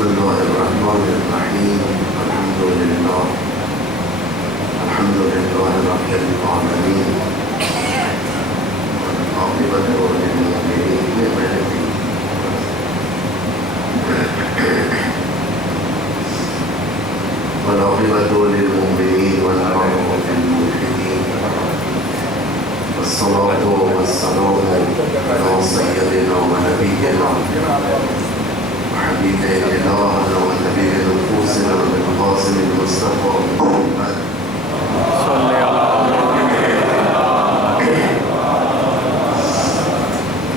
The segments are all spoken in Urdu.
بسم الله الرحمن الرحيم. الحمد لله رب العالمين والعاقبة للمؤمنين والعاقبة للملحدين والصلاة والسلام على سيدنا ونبينا وحبيب إلهنا ونبي نفوسنا بالقاسم المصطفى محمد صل على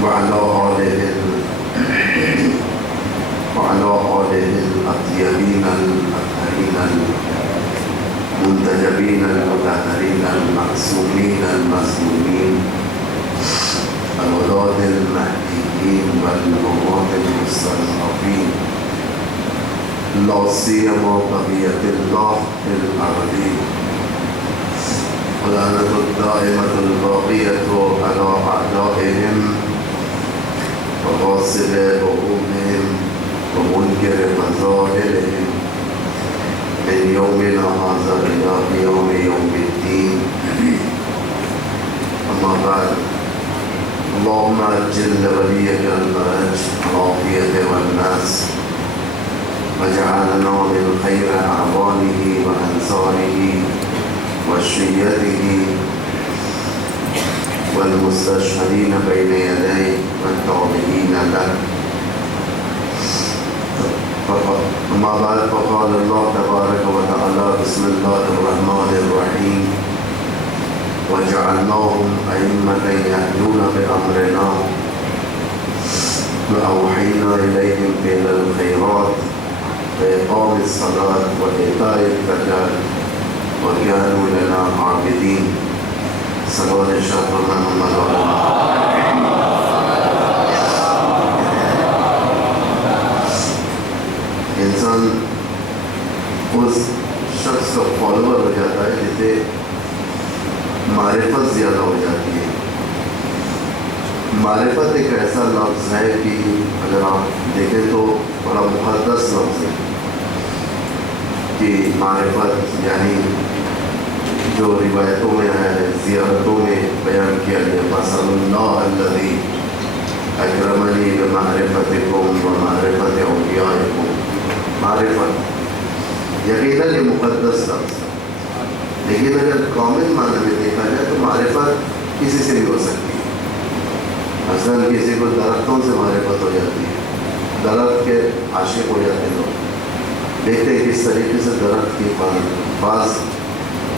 وعلى آله الأطيبين الأطهرين المنتجبين المطهرين المعصومين المظلومين الغلاة المهديين والأموات المستضعفين لا سيما بقية الله في الأرضين ولعنة الدائمة الباقية على أعدائهم وغاصب حقوقهم ومنكر مظاهرهم من يومنا هذا إلى يوم الدين. أما بعد، اللهم أجل لوليك الفرج العافية والناس واجعلنا من خير أعوانه وأنصاره وشيته والمستشهدين بين يديه والتابعين له. أما بعد، فقال الله تبارك وتعالى: بسم الله الرحمن الرحيم وجعلناهم أئمة يهدون بأمرنا وأوحينا إليهم فعل الخيرات وإقام الصلاة وإيتاء الزكاة وكانوا لنا عابدين. صلوات الشرف محمد انسان اس شخص کا فالوور ہو جاتا ہے جسے معرفت زیادہ ہو جاتی ہے. معرفت ایک ایسا لفظ ہے کہ اگر آپ دیکھیں تو بڑا مقدس لفظ ہے کہ معرفت یعنی جو روایتوں میں ہے، زیارتوں میں بیان کیا گیا فَصَلُ اللَّهَ الَّذِي أَكْرَمَنِي بِمَعْرِفَتِكُمْ وَمَعْرِفَتِ أَوْلِيَائِكُمْ. معرفت یقیناً یہ مقدس لفظ ہے، لیکن اگر کامل معنی میں دیکھا جائے تو معرفت کسی سے بھی ہو سکتی ہے. مثلاً کسی کو درختوں سے معرفت ہو جاتی ہے، درخت کے عاشق ہو جاتے ہیں لوگ. دیکھتے ہیں کس طریقے سے درخت کی بعض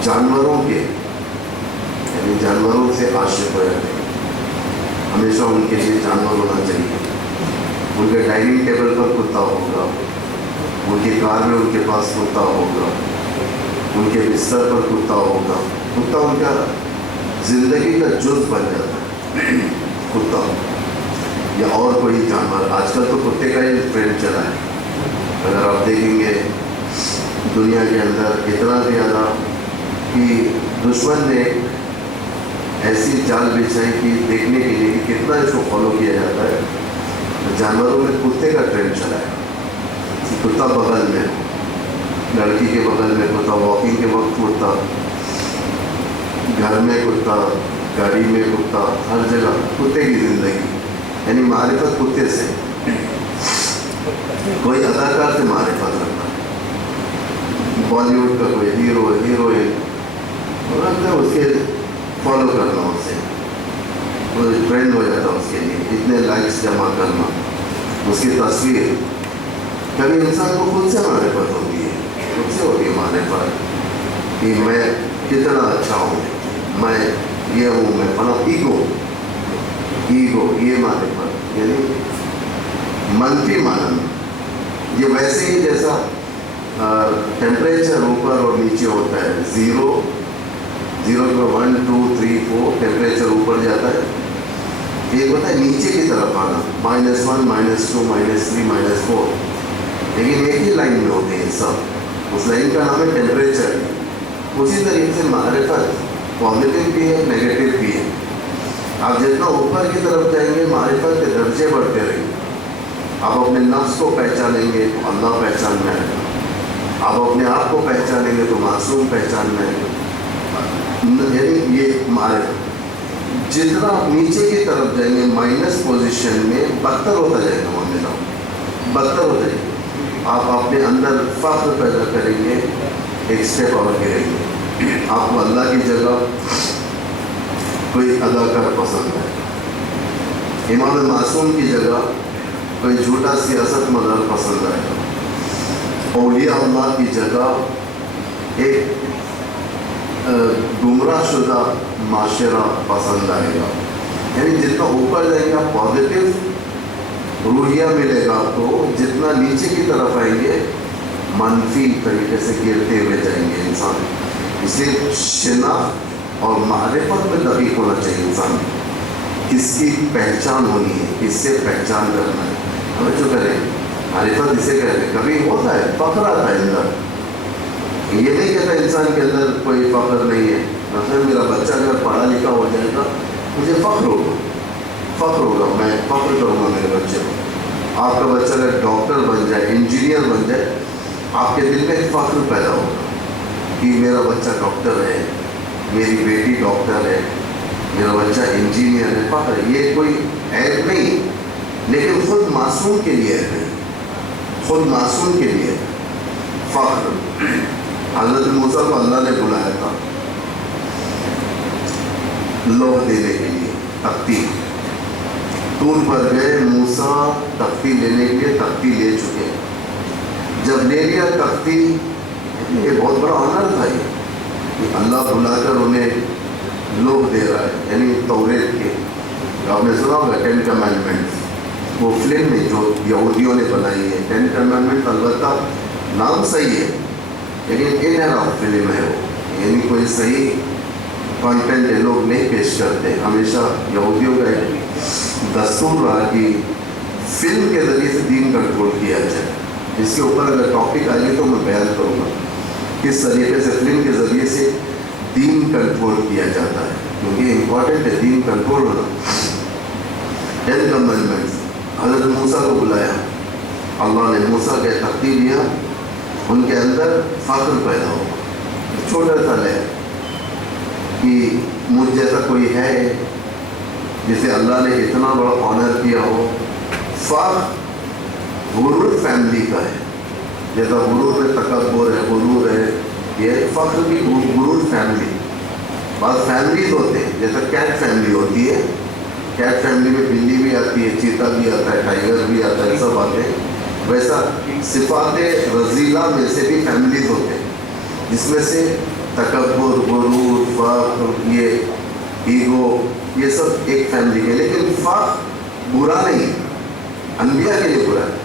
جانوروں کے یعنی جانوروں سے عاشق ہو جاتے ہیں. ہمیشہ ان کے لیے جانور ہونا چاہیے. ان کے ڈائننگ ٹیبل پر کتا ہوگا، ان کی کار میں ان کے پاس کتا ہوگا، ان کے بستر پر کتا ہوگا. کتا ان کا زندگی کا جز بن جاتا ہے. کتا یا اور کوئی جانور. آج کل تو کتے کا ہی ٹرینڈ چلا ہے. اگر آپ دیکھیں گے دنیا کے اندر اتنا زیادہ کہ دشمن نے ایسی جال بچھائی کہ دیکھنے کے لیے کہ کتنا اس کو فالو کیا جاتا ہے. جانوروں میں کتے کا ٹرینڈ چلا ہے. کتا بغل میں، لڑکی کے بغل میں کتا، واکنگ کے وقت کتا، گھر میں کتا، گاڑی میں کتا، ہر جگہ کتے کی زندگی. یعنی معرفت کتے سے. کوئی اداکار سے معرفت رکھتا ہے، بالی ووڈ کا کوئی ہیرو ہیروئن اس کے فالو کرنا، اس سے وہ ٹرینڈ ہو جاتا ہے اس کے لیے. اتنے لائکس جمع کرنا اس کی تصویر. کبھی انسان کو خود سے معرفت ہوتی ہے، خود سے ہوتی ہے معرفت کہ میں کتنا اچھا ہوں، میں یہ ہوں، میں فلاں. ایگو یہ معرفت یعنی منفی معنی. یہ ویسے ہی جیسا ٹیمپریچر اوپر اور نیچے ہوتا ہے. 0 1 2 3 4 ٹیمپریچر اوپر جاتا ہے. ایک ہوتا ہے نیچے کی طرف آنا، -1 -2 -3 -4. لیکن ایک ہی لائن میں ہوتے ہیں سب. اس لائن کا نام ہے ٹیمپریچر. اسی طریقے سے معرفت پازیٹیو بھی ہے، نیگیٹو بھی ہے. آپ جتنا اوپر کی طرف جائیں گے معرفت کے درجے بڑھتے رہیں گے. آپ اپنے نفس کو پہچانیں گے تو اللہ پہچان میں آئے گا، آپ اپنے آپ کو پہچانیں گے تو معصوم پہچان میں آئے گا۔ یعنی یہ معرفت جتنا نیچے کی طرف جائیں گے مائنس پوزیشن میں بدتر ہوتا جائے گا، معاملہ بدتر ہوتا جائے گا۔ آپ اپنے اندر فخر پیدا کریں گے، ایک اسٹیپ اور گریں گے۔ آپ کو اللہ کی جگہ کوئی اداکار پسند ہے، امام معصوم کی جگہ کوئی جھوٹا سیاست مدار پسند آئے گا، اولیاء اللہ کی جگہ ایک گمراہ شدہ معاشرہ پسند آئے گا۔ یعنی جتنا اوپر جائیں گے پازیٹیو روحیہ ملے گا آپ کو، جتنا نیچے کی طرف آئیں گے منفی طریقے سے گرتے ہوئے جائیں گے انسان۔ اس لیے شناخت اور معرفت میں دقیق ہونا چاہیے انسان، کس کی پہچان ہونی ہے، کس سے پہچان کرنا ہے، ہمیں جو کریں معرفت اسے کہتے ہیں۔ کبھی ہوتا ہے فخر آتا ہے اندر، یہ نہیں کہتا انسان کے اندر کوئی فخر نہیں ہے، مثلا میرا بچہ اگر پڑھا لکھا ہو جائے گا مجھے فخر ہوگا، میں فخر کروں گا میرے بچے کو۔ آپ کا بچہ اگر ڈاکٹر بن جائے، انجینئر بن جائے، آپ کے دل میں ایک فخر پیدا ہوگا کہ میرا بچہ ڈاکٹر ہے، میری بیٹی ڈاکٹر ہے، میرا بچہ انجینئر ہے، فخر ہے۔ یہ کوئی عیب نہیں، لیکن خود معصوم کے لیے عیب نہیں، خود معصوم کے لیے فخر۔ حضرت موسیٰ کو اللہ نے بلایا تھا لوح دینے کے لیے، تختی۔ طور پر گئے، موسیٰ تختی لینے کے لیے تختی لے چکے، جب لے لیا تختی، یہ بہت بڑا آنر تھا یہ کہ اللہ بلا کر انہیں لوح دے رہا ہے، یعنی توریت کے۔ آپ نے سنا ہوگا 10 کمانڈمنٹس، وہ فلم میں جو یہودیوں نے بنائی ہے 10 کمانڈمنٹ، البتہ نام صحیح ہے لیکن ان ایرا فلم ہے وہ، یعنی کوئی صحیح کانٹینٹ یہ لوگ نہیں پیش کرتے۔ ہمیشہ یہودیوں کا ایک دستور رہا کہ فلم کے ذریعے سے دین کنٹرول کیا جائے۔ اس کے اوپر اگر ٹاپک آئے تو میں بیان کروں گا کس طریقے سے فلم کے ذریعے سے دین کنٹرول کیا جاتا ہے، کیونکہ امپورٹنٹ ہے دین کنٹرول ہونا۔ 10 کمانڈمنٹس، حضرت موسیٰ کو بلایا، اللہ نے موسیٰ کے تختی لیا، ان کے اندر فخر پیدا ہو، چھوٹا سا لے کہ مجھ جیسا کوئی ہے جسے اللہ نے اتنا بڑا آنر کیا ہو۔ فخر غرور فیملی کا ہے، جیسا غرور میں تکبر ہے، غرور ہے، یہ فخر بھی غرور فیملی۔ بعض فیملیز ہوتے ہیں جیسا کیٹ فیملی ہوتی ہے، کیٹ فیملی میں بلی بھی آتی ہے، چیتا بھی آتا ہے، ٹائگر بھی آتا ہے، سب آتے ہیں۔ ویسا صفات رذیلہ میں سے بھی فیملیز ہوتے ہیں، جس میں سے تکبر، غرور، فخر، یہ ایگو، یہ سب ایک فیملی کے۔ لیکن فخر برا نہیں، انبیاء کے لیے برا ہے۔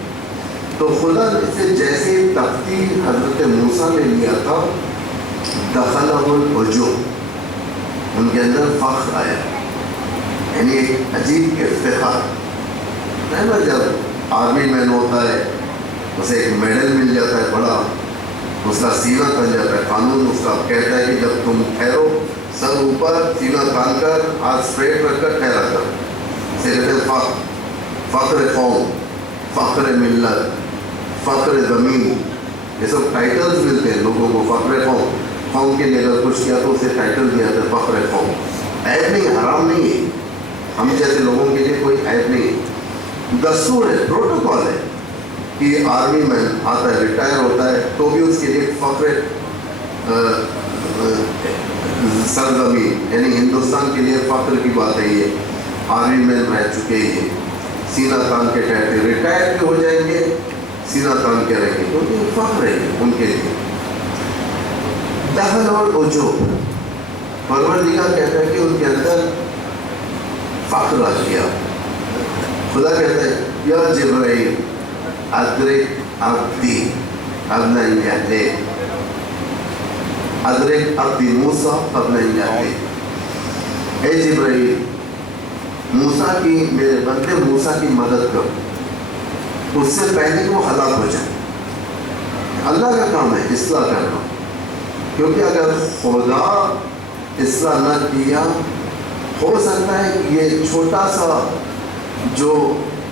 تو خدا سے جیسے تختی حضرت موسیٰ نے لیا تھا، دخلہ العجب، ان کے اندر فخر آیا، یعنی ایک عجیب افتخار ہے نا۔ جب آرمی مین ہوتا ہے اسے ایک میڈل مل جاتا ہے بڑا، اس کا سینہ تن جاتا ہے، قانون اس کا کہتا ہے کہ جب تم ٹھہرو، سر اوپر، سینہ تان کر، ہاتھ اسٹریٹ رکھ کر ٹھہرا کر، اسے کہتے ہیں فخر، فخر قوم، فخر ملت، فخر زمین، یہ سب ٹائٹلز ملتے ہیں لوگوں کو۔ فخر قوم، قوم کے لیے اگر کچھ کیا تو اسے ٹائٹل دیا جاتا ہے فخر قوم۔ عیب نہیں، حرام نہیں ہے، ہم جیسے لوگوں کے لیے کوئی عیب نہیں ہے، دستور ہے، پروٹوکول ہے کہ آرمی مین آتا ہے، ریٹائر ہوتا ہے تو بھی اس کے لیے فخر سرزمین، یعنی ہندوستان کے لیے فخر کی بات ہے۔ یہ آرمی مین رہ چکے، یہ سینہ تان کے ٹھہرتے، ریٹائر بھی ہو جائیں گے سینہ تان کے رہیں گے، کیونکہ فخر ہے ان کے لیے۔ دخل اور عجب، پروردگار کہتا ہے کہ ان کے اندر فخر آ گیا۔ خدا کہتا ہے یا جبرائیل ادرک عبدی قبل ان یحلک، ادرک عبدی موسیٰ قبل ان یحلک، اے جبرائیل موسیٰ کی، میرے بندے موسیٰ کی مدد کرو اس سے پہلے کہ وہ ہلاک ہو جائے۔ اللہ کا کام ہے اصلاح کرنا، کیونکہ اگر خدا اصلاح نہ کیا، ہو سکتا ہے کہ یہ چھوٹا سا جو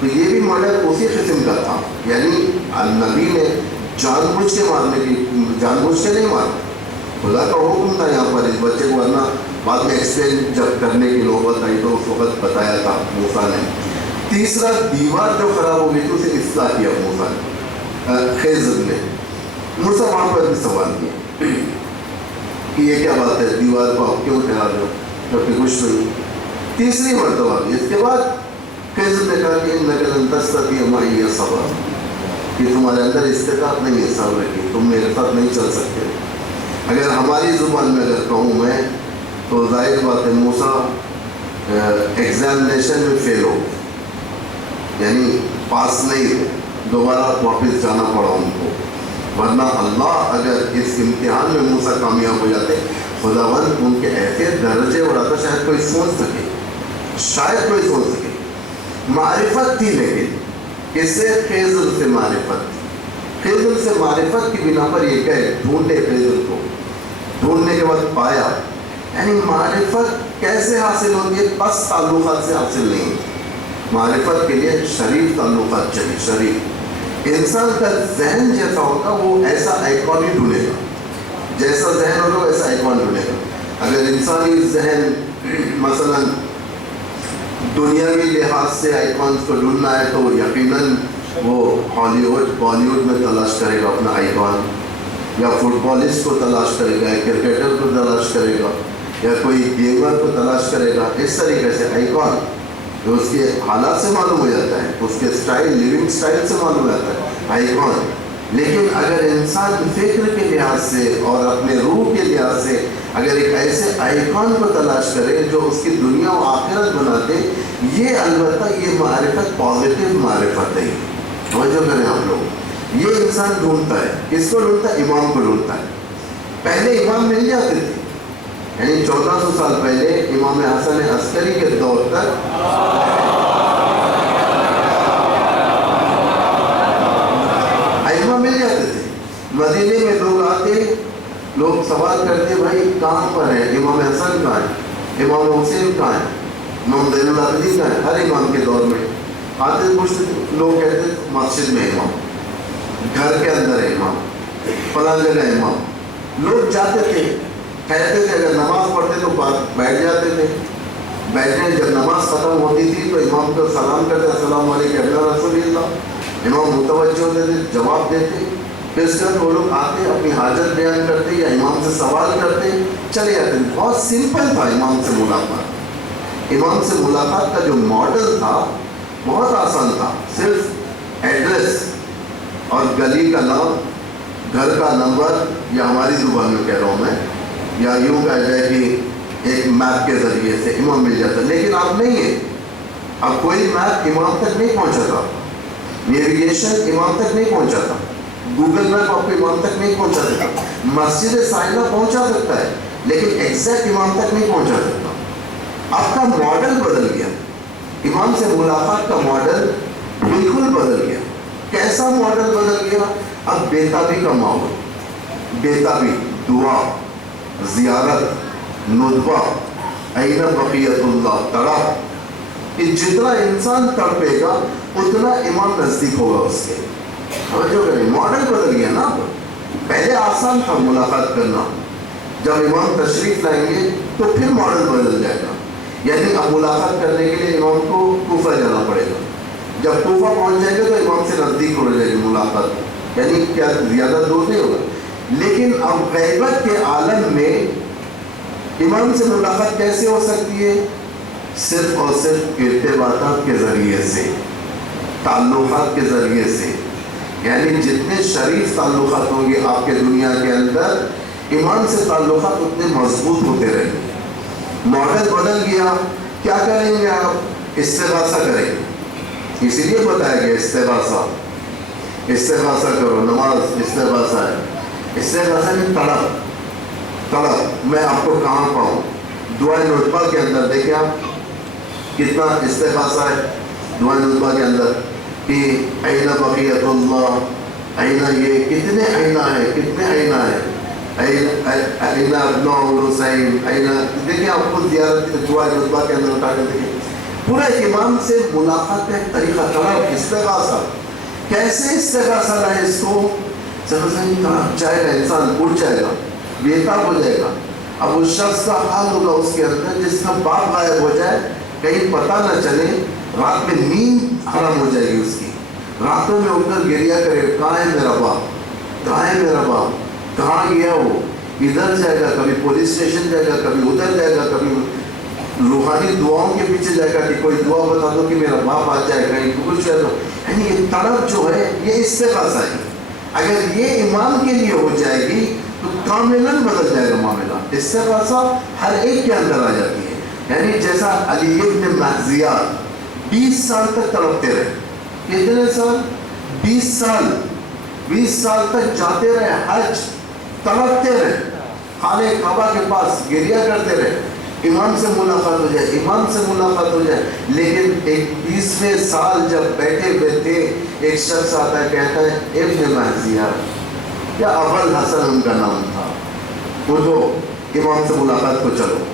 تو یہ بھی مرڈر اسی قسم کا تھا. یعنی نبی نے جان بوجھ کے مارنے کی، جان بوجھ کے نہیں مارا، خدا کا حکم تھا یہاں پر اس بچے کو، ورنہ بعد میں ایکسپلین جب کرنے کی نوبت آئی تو اس وقت بتایا تھا موسیٰ نے. تیسرا، دیوار جو خراب ہو گئی تھی اسے اصلاح کیا موسیٰ نے، خضر نے. موسیٰ وہاں پر بھی سوال کیا کہ یہ کیا بات ہے، دیوار کو آپ کیوں ٹھہرا دو جبکہ کچھ نہیں. تیسری مرتبہ بھی. اس کے بعد خضر نے کہا کہ انک لن تستطیع معی صبرا، کہ تمہارے اندر استطاعت نہیں ہے صبر کی، تم میرے ساتھ نہیں چل سکتے. اگر ہماری زبان میں اگر کہوں میں تو ظاہر بات ہے موسیٰ ایگزامینیشن میں فیل ہو، یعنی پاس نہیں ہے، دوبارہ واپس جانا پڑا ان کو. ورنہ اللہ اگر اس امتحان میں موسیٰ کامیاب ہو جاتے، خداوند ان کے ایسے درجے اڑاتا شاید کوئی سوچ سکے، شاید کوئی سوچ سکے. معرفت تھی، لیکن اس سے خضر سے معرفت تھی. خضر سے معرفت کی بنا پر یہ کہے ڈھونڈے، خضر کو ڈھونڈنے کے بعد پایا. یعنی معرفت کیسے حاصل ہوتی ہے؟ بس تعلقات سے حاصل نہیں. معرفت کے لیے شریف تعلقات چاہیے. شریف انسان کا ذہن جیسا ہوگا وہ ایسا آئیکن ہی ڈھونڈے گا، جیسا ذہن ہوگا ویسا آئیکن ڈھونڈے گا. اگر انسانی ذہن مثلا دنیاوی لحاظ سے آئیکونس کو ڈھونڈنا ہے تو یقیناً وہ ہالی ووڈ بالی ووڈ میں تلاش کرے گا اپنا آئیکن، یا فٹ بالسٹ کو تلاش کرے گا، یا کرکٹر کو تلاش کرے گا، یا کوئی گیمر کو تلاش کرے گا. اس طریقے سے آئیکن جو اس کے حالات سے معلوم ہو جاتا ہے، اس کے اسٹائل، لیونگ اسٹائل سے معلوم ہو جاتا ہے آئیکن. لیکن اگر انسان فکر کے لحاظ سے اور اپنے روح کے لحاظ سے اگر ایک ایسے آئیکن کو تلاش کرے جو اس کی دنیا و آخرت بنا دے، یہ البتہ یہ معرفت پازیٹیو معرفت ہے. توجہ کریں آپ لوگ، یہ انسان ڈھونڈتا ہے. کس کو ڈھونڈتا ہے؟ امام کو ڈھونڈتا ہے. پہلے امام مل جاتے تھے، یعنی 1400 سال پہلے امام حسن عسکری کے دور تک ائمہ مل جاتے تھے. مدینے میں لوگ آتے، لوگ سوال کرتے بھائی کہاں پر ہے امام حسن کہاں ہے، امام حسین کہاں ہے، امام زین العابدین کہاں ہے. ہر امام کے دور میں آتے پوچھتے، لوگ کہتے مسجد میں امام، گھر کے اندر ہے امام، فلاں جگہ امام. لوگ جاتے تھے، کہتے تھے، اگر نماز پڑھتے تو بیٹھ جاتے تھے. بیٹھنے جب نماز ختم ہوتی تھی تو امام کو سلام کرتے، السلام علیکم یا رسول اللہ. امام متوجہ ہوتے تھے، جواب دیتے. پھر اس کے بعد وہ لوگ آتے، اپنی حاجت بیان کرتے یا امام سے سوال کرتے، چلے جاتے. بہت سمپل تھا امام سے ملاقات. امام سے ملاقات کا جو ماڈل تھا بہت آسان تھا. صرف ایڈریس اور گلی کا نام، گھر کا نمبر، یا ہماری زبان میں کہہ رہا ہوں میں، یا یوں کہا جائے کہ ایک میپ کے ذریعے سے امام مل جاتا. لیکن اب نہیں ہے، اب کوئی میپ امام تک نہیں پہنچا تھا، نیویگیشن امام تک نہیں پہنچا تھا، گوگل میپ آپ کو امام تک نہیں پہنچا سکتا. مسجد سائنہ پہنچا سکتا ہے لیکن ایگزیکٹ امام تک نہیں پہنچا سکتا. آپ کا ماڈل بدل گیا، امام سے ملاقات کا ماڈل بالکل بدل گیا. کیسا ماڈل بدل گیا؟ اب بیتابی کا ماحول، بیتابی، دعا، زیارت، ندبہ، این بقیت اللہ، تڑپ. کہ جتنا انسان تڑپے گا اتنا امام نزدیک ہوگا اس کے. جو کریں ماڈل بدل گیا نا. پہلے آسان تھا ملاقات کرنا، جب امام تشریف لائیں گے تو پھر ماڈل بدل جائے گا. یعنی اب ملاقات کرنے کے لیے امام کو کوفہ جانا پڑے گا. جب کوفہ پہنچ جائے گا تو امام سے نزدیک ہو جائے گی ملاقات، یعنی کیا زیادہ دور نہیں ہوگا. لیکن اب غیبت کے عالم میں امام سے ملاقات کیسے ہو سکتی ہے؟ صرف اور صرف ارتباطات کے ذریعے سے، تعلقات کے ذریعے سے. یعنی جتنے شریف تعلقات ہوں گے آپ کے دنیا کے اندر، امام سے تعلقات اتنے مضبوط ہوتے رہیں گے. ماڈل بدل گیا. کیا کریں گے آپ؟ استغاثہ کریں گے. اسی لیے بتایا گیا استغاثہ، استغاثہ کرو. نماز استغاثہ ہے. استغاثہ میں تڑپ، میں آپ کو کہاں پاؤں. دعائے ندبہ کے اندر دیکھیں آپ کتنا استغاثہ ہے دعائے ندبہ کے اندر، کہ این بقیت اللہ، این یہ کتنے اینہ ہے، کتنے اینہ ہے، این ابناء الحسین، این. دیکھیں آپ کو زیارت دعائے ندبہ کے اندر اٹھا کے دیکھیں پورا امام سے ملاقات کا ایک طریقہ طلب استغاثہ. کیسے استغاثہ رہے اس کو سمجھ جائے گا, انسان اٹھ جائے گا, بےتاب ہو جائے گا. اب اس شخص کا حال ہوگا اس کے اندر جس کا باپ غائب ہو جائے, کہیں پتہ نہ چلے, رات میں نیند حرام ہو جائے گی اس کی, راتوں میں اٹھ کر گریہ کرے, کہاں ہے میرا باپ, کہاں ہے میرا باپ, کہاں گیا وہ, ادھر جائے گا, کبھی پولیس اسٹیشن جائے گا, کبھی ادھر جائے گا, کبھی روحانی دعاؤں کے پیچھے جائے گا کہ کوئی دعا بتا دو کہ میرا باپ آ جائے, کہیں کچھ کہہ دو. یعنی یہ طلب جو ہے یہ استغاثہ ہے. اگر یہ امام کے لیے ہو جائے گی تو کاملاً بدل جائے گا معاملہ. استغاثہ ہر ایک کے اندر آ جاتی ہے. یعنی جیسا علی ابن محذیہ 20 سال تک تڑپتے رہے. کتنے سال؟ 20 سال. 20 سال تک جاتے رہے, حج تڑپتے رہے, خانہ کعبہ کے پاس گریہ کرتے رہے, امام سے ملاقات ہو جائے, امام سے ملاقات ہو جائے. لیکن ایک 20ویں سال جب بیٹھے ہوئے تھے, ایک شخص آتا ہے, کہتا ہے ابن محذیہ, یا ابو الحسن ان کا نام تھا, وہ جو امام سے ملاقات کو چلو.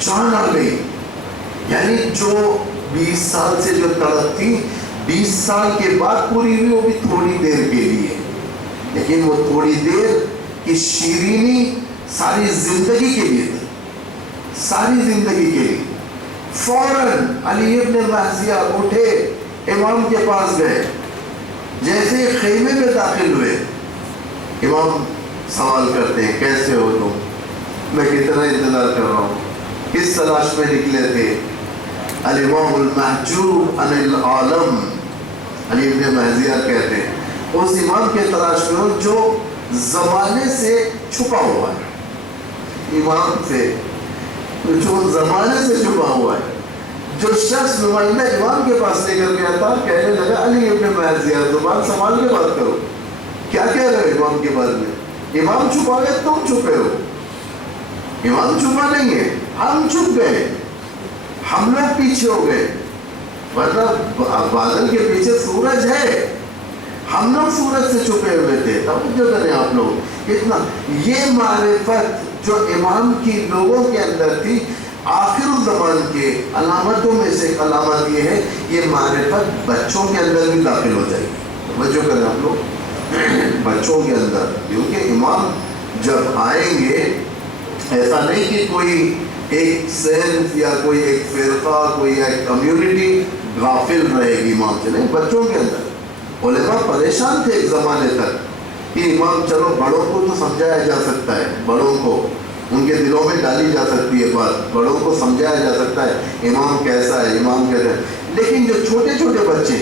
جان آ گئی. یعنی جو 20 سال سے جو تڑپ تھی 20 سال کے بعد پوری ہوئی, وہ بھی تھوڑی دیر کے لیے, لیکن وہ تھوڑی دیر کی شیرینی ساری زندگی کے لیے تھی, ساری زندگی کے لیے. فوراً علی ابن محذیہ اٹھے, امام کے پاس گئے. جیسے ہی خیمے میں داخل ہوئے, امام سوال کرتے ہیں کیسے ہو تم, میں کتنا انتظار کر رہا ہوں, کس تلاش میں نکلے تھے. الامام المحجوب عن العالم, علی ابن محذیہ کہتے ہیں اس امام کے تلاش میں ہو جو زمانے سے چھپا ہوا ہے. امام سے جو زمانے سے چھپا ہوا ہے. جو شخص نمائندہ امام کے پاس لے کر گیا تھا, کہنے لگا علی ابن محذیہ زبان سنبھال کے بات کرو, کیا کہہ رہے ہو امام کے بارے میں. امام چھپا گئے, تم چھپے ہو. امام چھپا نہیں ہے, ہم چھپ گئے, ہم لوگ پیچھے ہو گئے. ورنہ بادل کے پیچھے سورج ہے, ہم لوگ سورج سے چھپے ہوئے تھے. توجہ کریں آپ لوگ, اتنا یہ معرفت جو امام کی لوگوں کے اندر تھی, آخر الزمان کے علامتوں میں سے ایک علامت یہ ہے, یہ معرفت بچوں کے اندر بھی داخل ہو جائے گی. توجہ کریں آپ لوگ, بچوں کے اندر, کیونکہ امام جب آئیں گے ایسا نہیں کہ کوئی ایک صنف یا کوئی ایک فرقہ, کوئی ایک کمیونٹی غافل رہے گی امام سے, نہیں. بچوں کے اندر علماء پریشان تھے ایک زمانے تک کہ امام, چلو بڑوں کو تو سمجھایا جا سکتا ہے, بڑوں کو ان کے دلوں میں ڈالی جا سکتی ہے بات, بڑوں کو سمجھایا جا سکتا ہے امام کیسا ہے, امام کیسا ہے. لیکن جو چھوٹے چھوٹے بچے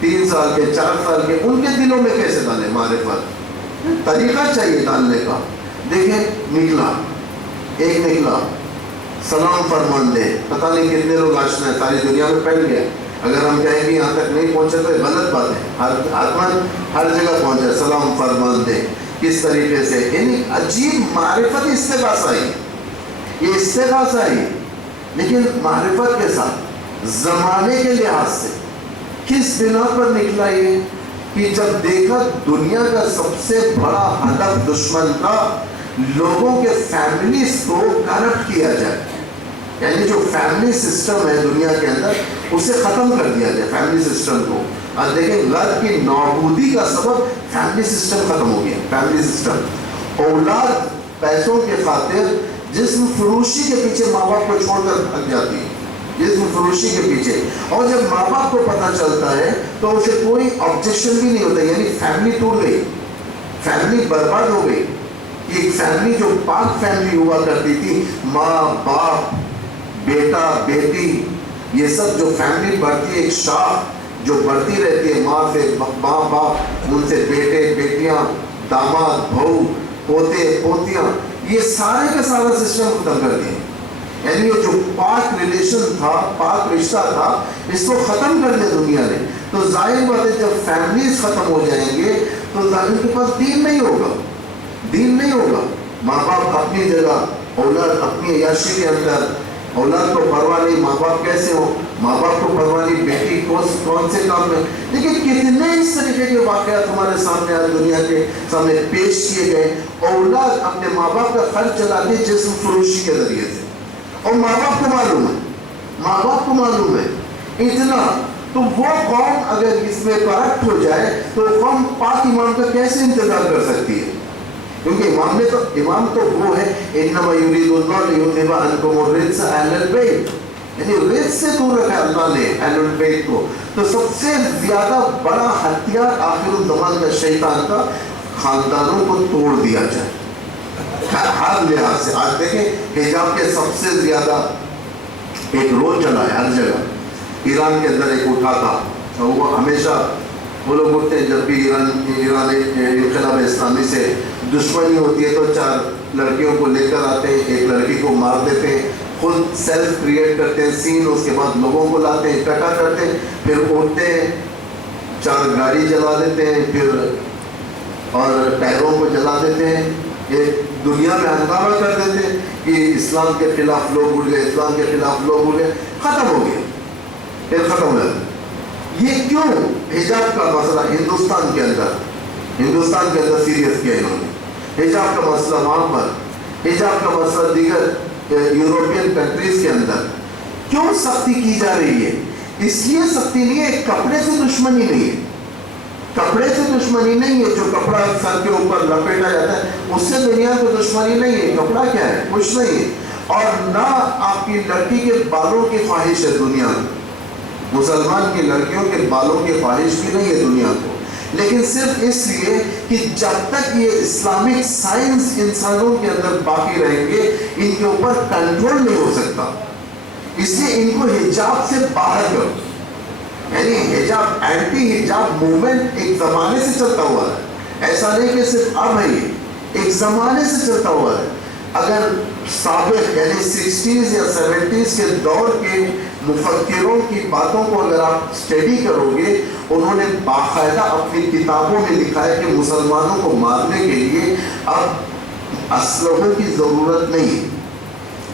3 سال کے 4 سال کے, ان کے دلوں میں کیسے ڈالے معرفت, طریقہ چاہیے ڈالنے کا. دیکھیں نکلا, ایک نکلا سلام فرمان دے, پتہ نہیں کتنے لوگ آشنا ہے, ساری دنیا میں پھیل گیا. اگر ہم کہیں کہ یہاں تک نہیں پہنچے تو غلط بات ہے. ہر جگہ پہنچا, سلام فرمان دے, کس طریقے سے. یعنی عجیب معرفت استغاثہ ہی, یہ استغاثہ ہی, لیکن معرفت کے ساتھ زمانے کے لحاظ سے کس بنا پر نکلا یہ کہ جب دیکھا دنیا کا سب سے بڑا ہدف دشمن کا لوگوں کے فیملیز کو کرپٹ کیا جائے. یعنی جو فیملی سسٹم ہے دنیا کے اندر اسے ختم کر دیا جائے, فیملی سسٹم کو. اور دیکھیں غرب کی نابودی کا سبب فیملی سسٹم ختم ہو گیا. فیملی سسٹم, اولاد پیسوں کے خاطر جسم فروشی کے پیچھے ماں باپ کو چھوڑ کر بھگ جاتی ہے, جسم فروشی کے پیچھے. اور جب ماں باپ کو پتہ چلتا ہے تو اسے کوئی آبجیکشن بھی نہیں ہوتا. یعنی فیملی ٹوٹ گئی, فیملی برباد ہو گئی. ایک فیملی جو پاک فیملی ہوا کرتی تھی, ماں باپ بیٹا بیٹی, یہ سب جو فیملی بڑھتی ہے, ایک شاخ جو بڑھتی رہتی ہے, ماں سے ماں باپ, ان سے بیٹے بیٹیاں, داماد بہو, پوتے پوتیاں, یہ سارے کا سارا سسٹم ختم کر دیا. یعنی یہ جو پاک ریلیشن تھا, پاک رشتہ تھا, اس کو ختم کر دیا دنیا نے. تو ظاہر بات ہے جب فیملیز ختم ہو جائیں گے تو ظاہر کے پاس دین نہیں ہوگا, دین نہیں ہوگا. ماں باپ اپنی جگہ, اولاد اپنی عیاشی کے اندر, اولاد کو پرواہ نہیں ماں باپ کیسے ہو, ماں باپ کو پرواہ نہیں بیٹی کون سے کام میں. لیکن کتنے اس طریقے کے واقعات ہمارے سامنے آج دنیا کے سامنے پیش کیے گئے. اولاد اپنے ماں باپ کا خرچ چلاتی ہے جسم فروشی کے ذریعے سے, اور ماں باپ کو معلوم ہے ماں باپ کو معلوم ہے اتنا، تو وہ قوم اگر اس میں کرپٹ ہو جائے تو قوم پاک امام کا کیسے انتظار کر سکتی ہے؟ کیونکہ امام تو وہ ہے انما یرید اللہ لیذھب عنکم الرجس اہل البیت، یعنی رجس سے دور رکھا اللہ نے اہل البیت کو. تو سب سے زیادہ بڑا ہتھیار آخر الزمان کا شیطان کا خاندانوں کو توڑ دیا جائے ہر لحاظ سے. آج دیکھیں حجاب کے سب سے زیادہ ایک روز چلا ہے ہر جگہ. ایران کے اندر ایک اٹھا تھا، وہ ہمیشہ وہ لوگ اٹھتے ہیں جب بھی ایران انقلاب اسلامی سے دشمنی ہوتی ہے تو 4 لڑکیوں کو لے کر آتے ہیں، ایک لڑکی کو مار دیتے ہیں، خود سیلف کریٹ کرتے ہیں سین، اس کے بعد لوگوں کو لاتے ہیں، اکٹھا کرتے ہیں، پھر اٹھتے ہیں، 4 گاڑی جلا دیتے ہیں، پھر اور ٹائروں کو جلا دیتے ہیں، ایک دنیا میں ہنگامہ کر دیتے ہیں کہ اسلام کے خلاف لوگ اٹھ گئے، اسلام کے خلاف لوگ اٹھ گئے، ختم ہو گیا، پھر ختم ہو گیا. یہ کیوں؟ حجاب کا مسئلہ ہندوستان کے اندر سیریس کیا انہوں نے. حجاب کا مسئلہ وہاں پر، حجاب کا مسئلہ دیگر یورپین کنٹریز کے اندر کیوں سختی کی جا رہی ہے؟ اس لیے سختی نہیں ہے، کپڑے سے دشمنی نہیں ہے، کپڑے سے دشمنی نہیں ہے. جو کپڑا سر کے اوپر لپیٹا جاتا ہے اس سے دنیا کو دشمنی نہیں ہے. کپڑا کیا ہے؟ کچھ نہیں ہے. اور نہ آپ کی لڑکی کے بالوں کی خواہش ہے دنیا میں، مسلمان کی لڑکیوں کے بالوں کی خواہش بھی نہیں ہے دنیا کو، لیکن صرف اس لیے کہ جب تک یہ اسلامک سائنس انسانوں کے اندر باقی رہیں گے ان کے اوپر کنٹرول نہیں ہو سکتا. اس لیے ان کو حجاب سے باہر کرو. یعنی حجاب، اینٹی حجاب موومنٹ ایک زمانے سے چلتا ہوا ہے، ایسا نہیں کہ صرف اب ہے، یہ ایک زمانے سے چلتا ہوا ہے. اگر سابق یعنی 60s یا 70s کے دور کے مفکروں کی باتوں کو اگر آپ اسٹڈی کرو گے، انہوں نے باقاعدہ اپنی کتابوں میں لکھا ہے کہ مسلمانوں کو مارنے کے لیے اب اسلحوں کی ضرورت نہیں ہے.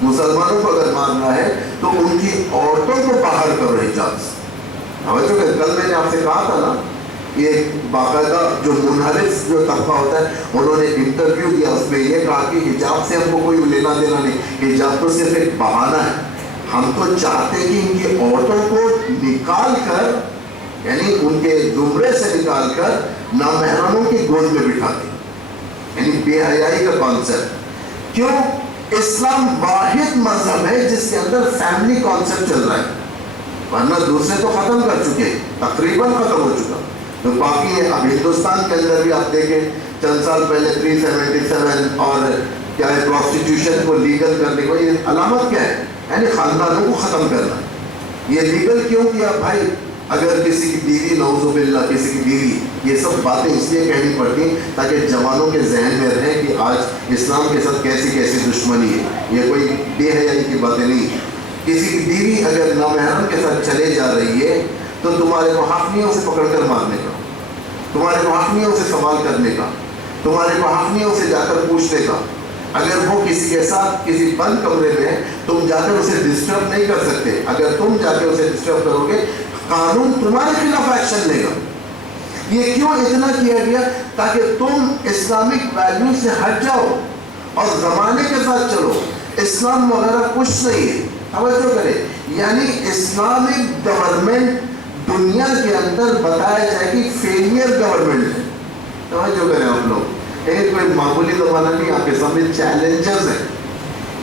مسلمانوں کو اگر مارنا ہے تو ان کی عورتوں کو باہر کرو حجاب سے. کل میں نے آپ سے کہا تھا نا، یہ باقاعدہ جو منحرف جو طبقہ ہوتا ہے انہوں نے انٹرویو دیا، اس میں یہ کہا کہ حجاب سے ہم کو کوئی لینا دینا نہیں، حجاب تو صرف ایک بہانہ ہے. ہم تو چاہتے ہیں کہ ان کی عورتوں کو نکال کر، یعنی ان کے زمرے سے نکال کر نامحرموں کی گود میں بٹھا دیں، یعنی بے حیائی کا کانسیپٹ. کیوں؟ اسلام واحد مذہب ہے جس کے اندر فیملی کانسیپٹ چل رہا ہے، ورنہ دوسرے تو ختم کر چکے، تقریباً ختم ہو چکا. تو باقی ہے. اب ہندوستان کے اندر بھی آپ دیکھیں چند سال پہلے 377 اور کیا ہے پروسٹیٹیوشن کو لیگل کرنے کو، یہ علامت کیا ہے؟ یعنی خاندانوں کو ختم کرنا. یہ لیگل کیوں کیا بھائی؟ اگر کسی کی بیوی، نعوذ باللہ کسی کی بیوی، یہ سب باتیں اس لیے کہنی پڑتی تاکہ جوانوں کے ذہن میں رہے کہ آج اسلام کے ساتھ کیسی کیسی دشمنی ہے. یہ کوئی بے حیائی کی باتیں نہیں. کسی کی بیوی اگر نامحرم کے ساتھ چلے جا رہی ہے تو تمہارے کو حقنیوں سے پکڑ کر مارنے کا، تمہارے کو حقنیوں سے سوال کرنے کا، تمہارے کو حقنیوں سے جا کر پوچھنے کا. اگر وہ کسی کے ساتھ کسی بند کمرے میں، تم جا کر اسے ڈسٹرب نہیں کر سکتے. اگر تم جا کے اسے ڈسٹرب کرو گے قانون تمہارے خلاف ایکشن لے گا. یہ کیوں اتنا کیا گیا؟ تاکہ تم اسلامک ویلیو سے ہٹ جاؤ اور زمانے کے ساتھ چلو. اسلام وغیرہ کچھ نہیں ہے. توجہ کرے، یعنی اسلامک گورنمنٹ دنیا کے اندر بتایا جائے کہ فیلئر گورنمنٹ ہے. توجہ کریں آپ لوگ، ایک کوئی معمولی زمانہ نہیں، آپ کے سامنے چیلنجز ہیں.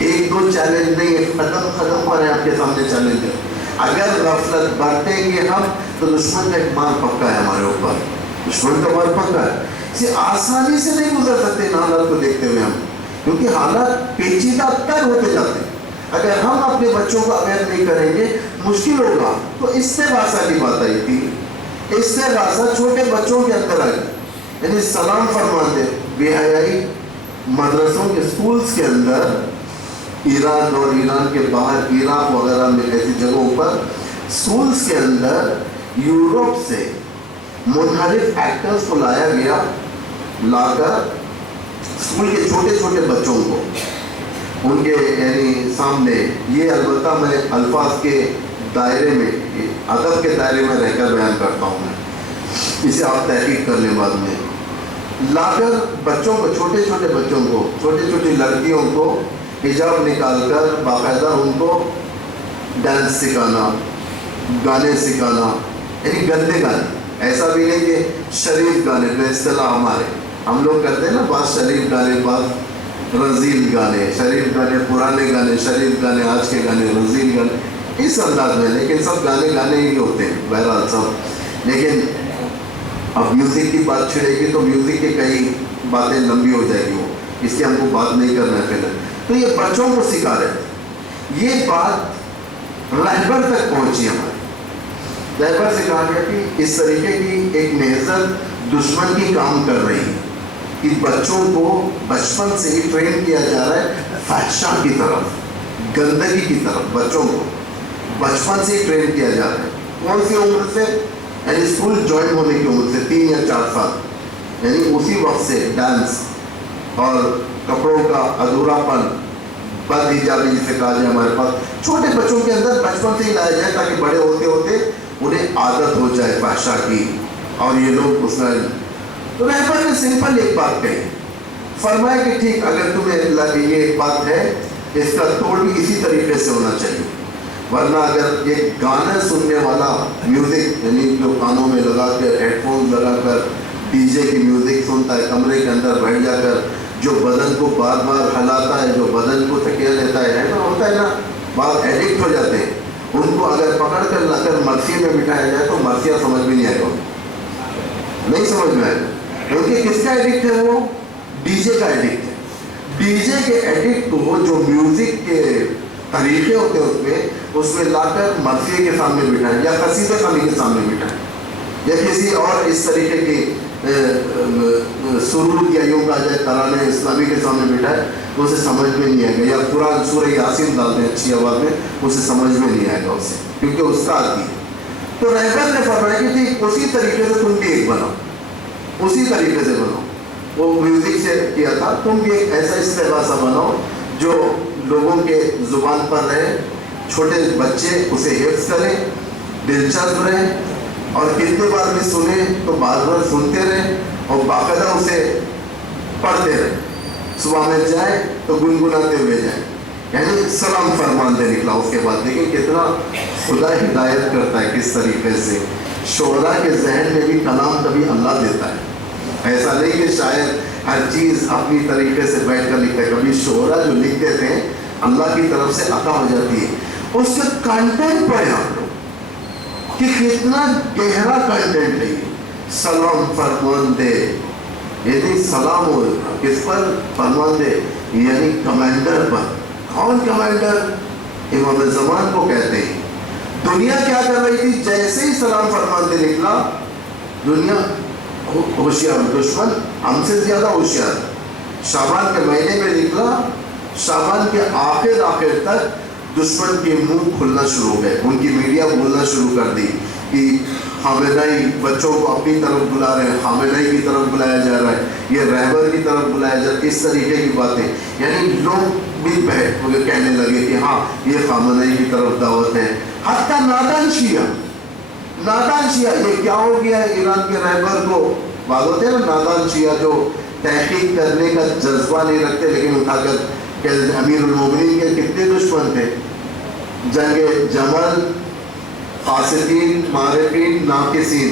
1-2 چیلنج نہیں ہے، ختم پر ہے آپ کے سامنے چیلنجز. اگر غفلت برتیں گے ہم تو دشمن کا ایک مار پکا ہے ہمارے اوپر، دشمن کا مار پکا ہے. اسے آسانی سے نہیں گزر سکتے ان حالات کو دیکھتے ہوئے ہم، کیونکہ حالات پیچیدہ تر ہوتے جاتے ہیں. اگر ہم اپنے بچوں کو اویئر نہیں کریں گے مشکل ہوگا. تو استغاثہ کی بات آئی تھی، استغاثہ چھوٹے بچوں کے اندر آئی، یعنی سلام فرماتے. بے حیائی مدرسوں کے اسکولز کے اندر، ایران اور ایران کے باہر عراق وغیرہ میں ایسی جگہوں پر اسکولز کے اندر یورپ سے منحرف ایکٹرز کو لایا گیا، لا کر اسکول کے چھوٹے چھوٹے بچوں کو ان کے یعنی سامنے، یہ البتہ میں الفاظ کے دائرے میں، ادب کے دائرے میں رہ کر بیان کرتا ہوں، میں اسے آپ تحقیق کر لیں بعد میں. لا کر بچوں کو، چھوٹے چھوٹے بچوں کو، چھوٹی چھوٹی لڑکیوں کو حجاب نکال کر باقاعدہ ان کو ڈانس سکھانا, گانے سکھانا, یعنی گندے گانے, ایسا بھی نہیں کہ شریف گانے جو اصطلاح ہمارے ہم لوگ کرتے ہیں نا, بعض شریف گانے, بعض رذیل گانے, شریف گانے پرانے گانے, شریف گانے آج کے گانے, رذیل گانے, اس انداز میں. لیکن سب گانے گانے ہی ہوتے ہیں بہرحال سب. لیکن اب میوزک کی بات چھڑے گی تو میوزک کی کئی باتیں لمبی ہو جائے گی, وہ اس کی ہم کو بات نہیں کرنا پہلے. تو یہ بچوں کو سکھا رہے تھے, یہ بات رہبر تک پہنچی ہماری. رہبر سے کہا گیا کہ اس طریقے کی ایک نہضت دشمن کی کام کر رہی ہے کہ بچوں کو بچپن سے ہی ٹرین کیا جا رہا ہے فحشا کی طرف, گندگی کی طرف. بچوں کو بچپن سے ہی ٹرین کیا جا رہا ہے. کون سی عمر سے؟ یعنی اسکول جوائن ہونے کی عمر سے, 3 یا 4 سال, یعنی اسی وقت سے ڈانس اور کپڑوں کا ادھورا پن, بد حجابی جسے کہا جائے ہمارے پاس, چھوٹے بچوں کے اندر بچپن سے ہی لایا جائے تاکہ بڑے ہوتے ہوتے انہیں عادت ہو جائے فحشا کی اور یہ لوگ اس میں. تو رہبر نے سمپل ایک بات کہی, فرمایا کہ ٹھیک اگر تمہیں لگے یہ ایک بات ہے, اس کا توڑ بھی اسی طریقے سے ہونا چاہیے, ورنہ اگر ایک گانا سننے والا میوزک, یعنی جو کانوں میں لگا کر ہیڈ فون لگا کر ڈی جے کی میوزک سنتا ہے, کمرے کے اندر بیٹھ جا کر جو بدن کو بار بار ہلاتا ہے, جو بدن کو تکیہ لیتا ہے نا, ہوتا ہے نا, بعض ایڈکٹ ہو جاتے ہیں, ان کو اگر پکڑ کر لا کر مرثیے میں بٹھایا جائے تو مرثیہ سمجھ بھی نہیں آئے گا, نہیں سمجھ میں آئے گا. کیونکہ کس کا ایڈکٹ ہے وہ؟ ڈی جے کا ایڈکٹ ہے. ڈی جے کے ایڈکٹ کو جو میوزک کے طریقے ہوتے ہیں اس میں لا کر مرثیے کے سامنے بٹھائیں, یا قصیدہ خانی کے سامنے بٹھائیں, یا کسی اور اس طریقے کی سرود یا یوں کہا جائے ترانے اسلامی کے سامنے بٹھائے, تو اسے سمجھ میں نہیں آئے گا. یا قرآن سورہ یاسین ڈال دیں اچھی آواز میں, اسے سمجھ میں نہیں آئے گا اسے, کیونکہ استاد کی. تو رہبر نے فرمایا کہ ٹھیک اسی طریقے سے تم بھی ایک بناؤ, اسی طریقے سے بناؤ. وہ میوزک سے کیا تھا, تم بھی ایک ایسا استغاثہ بناؤ جو لوگوں کے زبان پر رہے, چھوٹے بچے اسے حفظ کریں, دلچسپ رہیں, اور کتنے بار بھی سنیں تو بار بار سنتے رہیں اور باقاعدہ اسے پڑھتے رہیں. صبح میں جائیں تو گنگناتے ہوئے جائیں, یعنی سلام فرمان دے نکلا. اس کے بعد دیکھیں کتنا خدا ہدایت کرتا ہے, کس طریقے سے شعراء کے ذہن میں بھی کلام کبھی اللہ دیتا ہے. ایسا نہیں کہ شاید ہر چیز اپنی طریقے سے بیٹھ کر لکھتا ہے, کبھی شعراء جو لکھتے تھے اللہ کی طرف سے عطا ہو جاتی ہے. اس کے کنٹینٹ پڑھیں آپ لوگ کہ کتنا گہرا کنٹینٹ ہے. سلام فرمان دے, یعنی سلام ہو کس پر؟ فرمان دے, یعنی کمانڈر پر. کون کمانڈر؟ امام زمان کو کہتے ہیں. دنیا کیا کر رہی تھی؟ جیسے ہی سلام فرمان دے نکلا, دنیا ہوشیار, دشمن ہم سے زیادہ ہوشیار. شعبان کے مہینے میں نکلا, شعبان کے آخر تک دشمن کے منہ کھلنا شروع ہو گئے, ان کی میڈیا بولنا شروع کر دی کہ خامنئی بچوں کو اپنی طرف بلا رہے ہیں, خامنئی کی طرف بلایا جا رہا ہے, یہ رہبر کی طرف بلایا جا رہا ہے, اس طریقے کی باتیں. یعنی لوگ بھی مجھے کہنے لگے کہ ہاں یہ خامنئی کی طرف دعوت ہے. حتیٰ نادان شیعہ یہ کیا ہو گیا ہے ایران کے رہبر کو. بعض ہوتے ہیں نا نادان شیعہ جو تحقیق کرنے کا جذبہ نہیں رکھتے, لیکن اٹھا کر کہ امیر المومنین کے کتنے دشمن تھے. جنگ جمل, قاسدین, مارقین, ناقصین,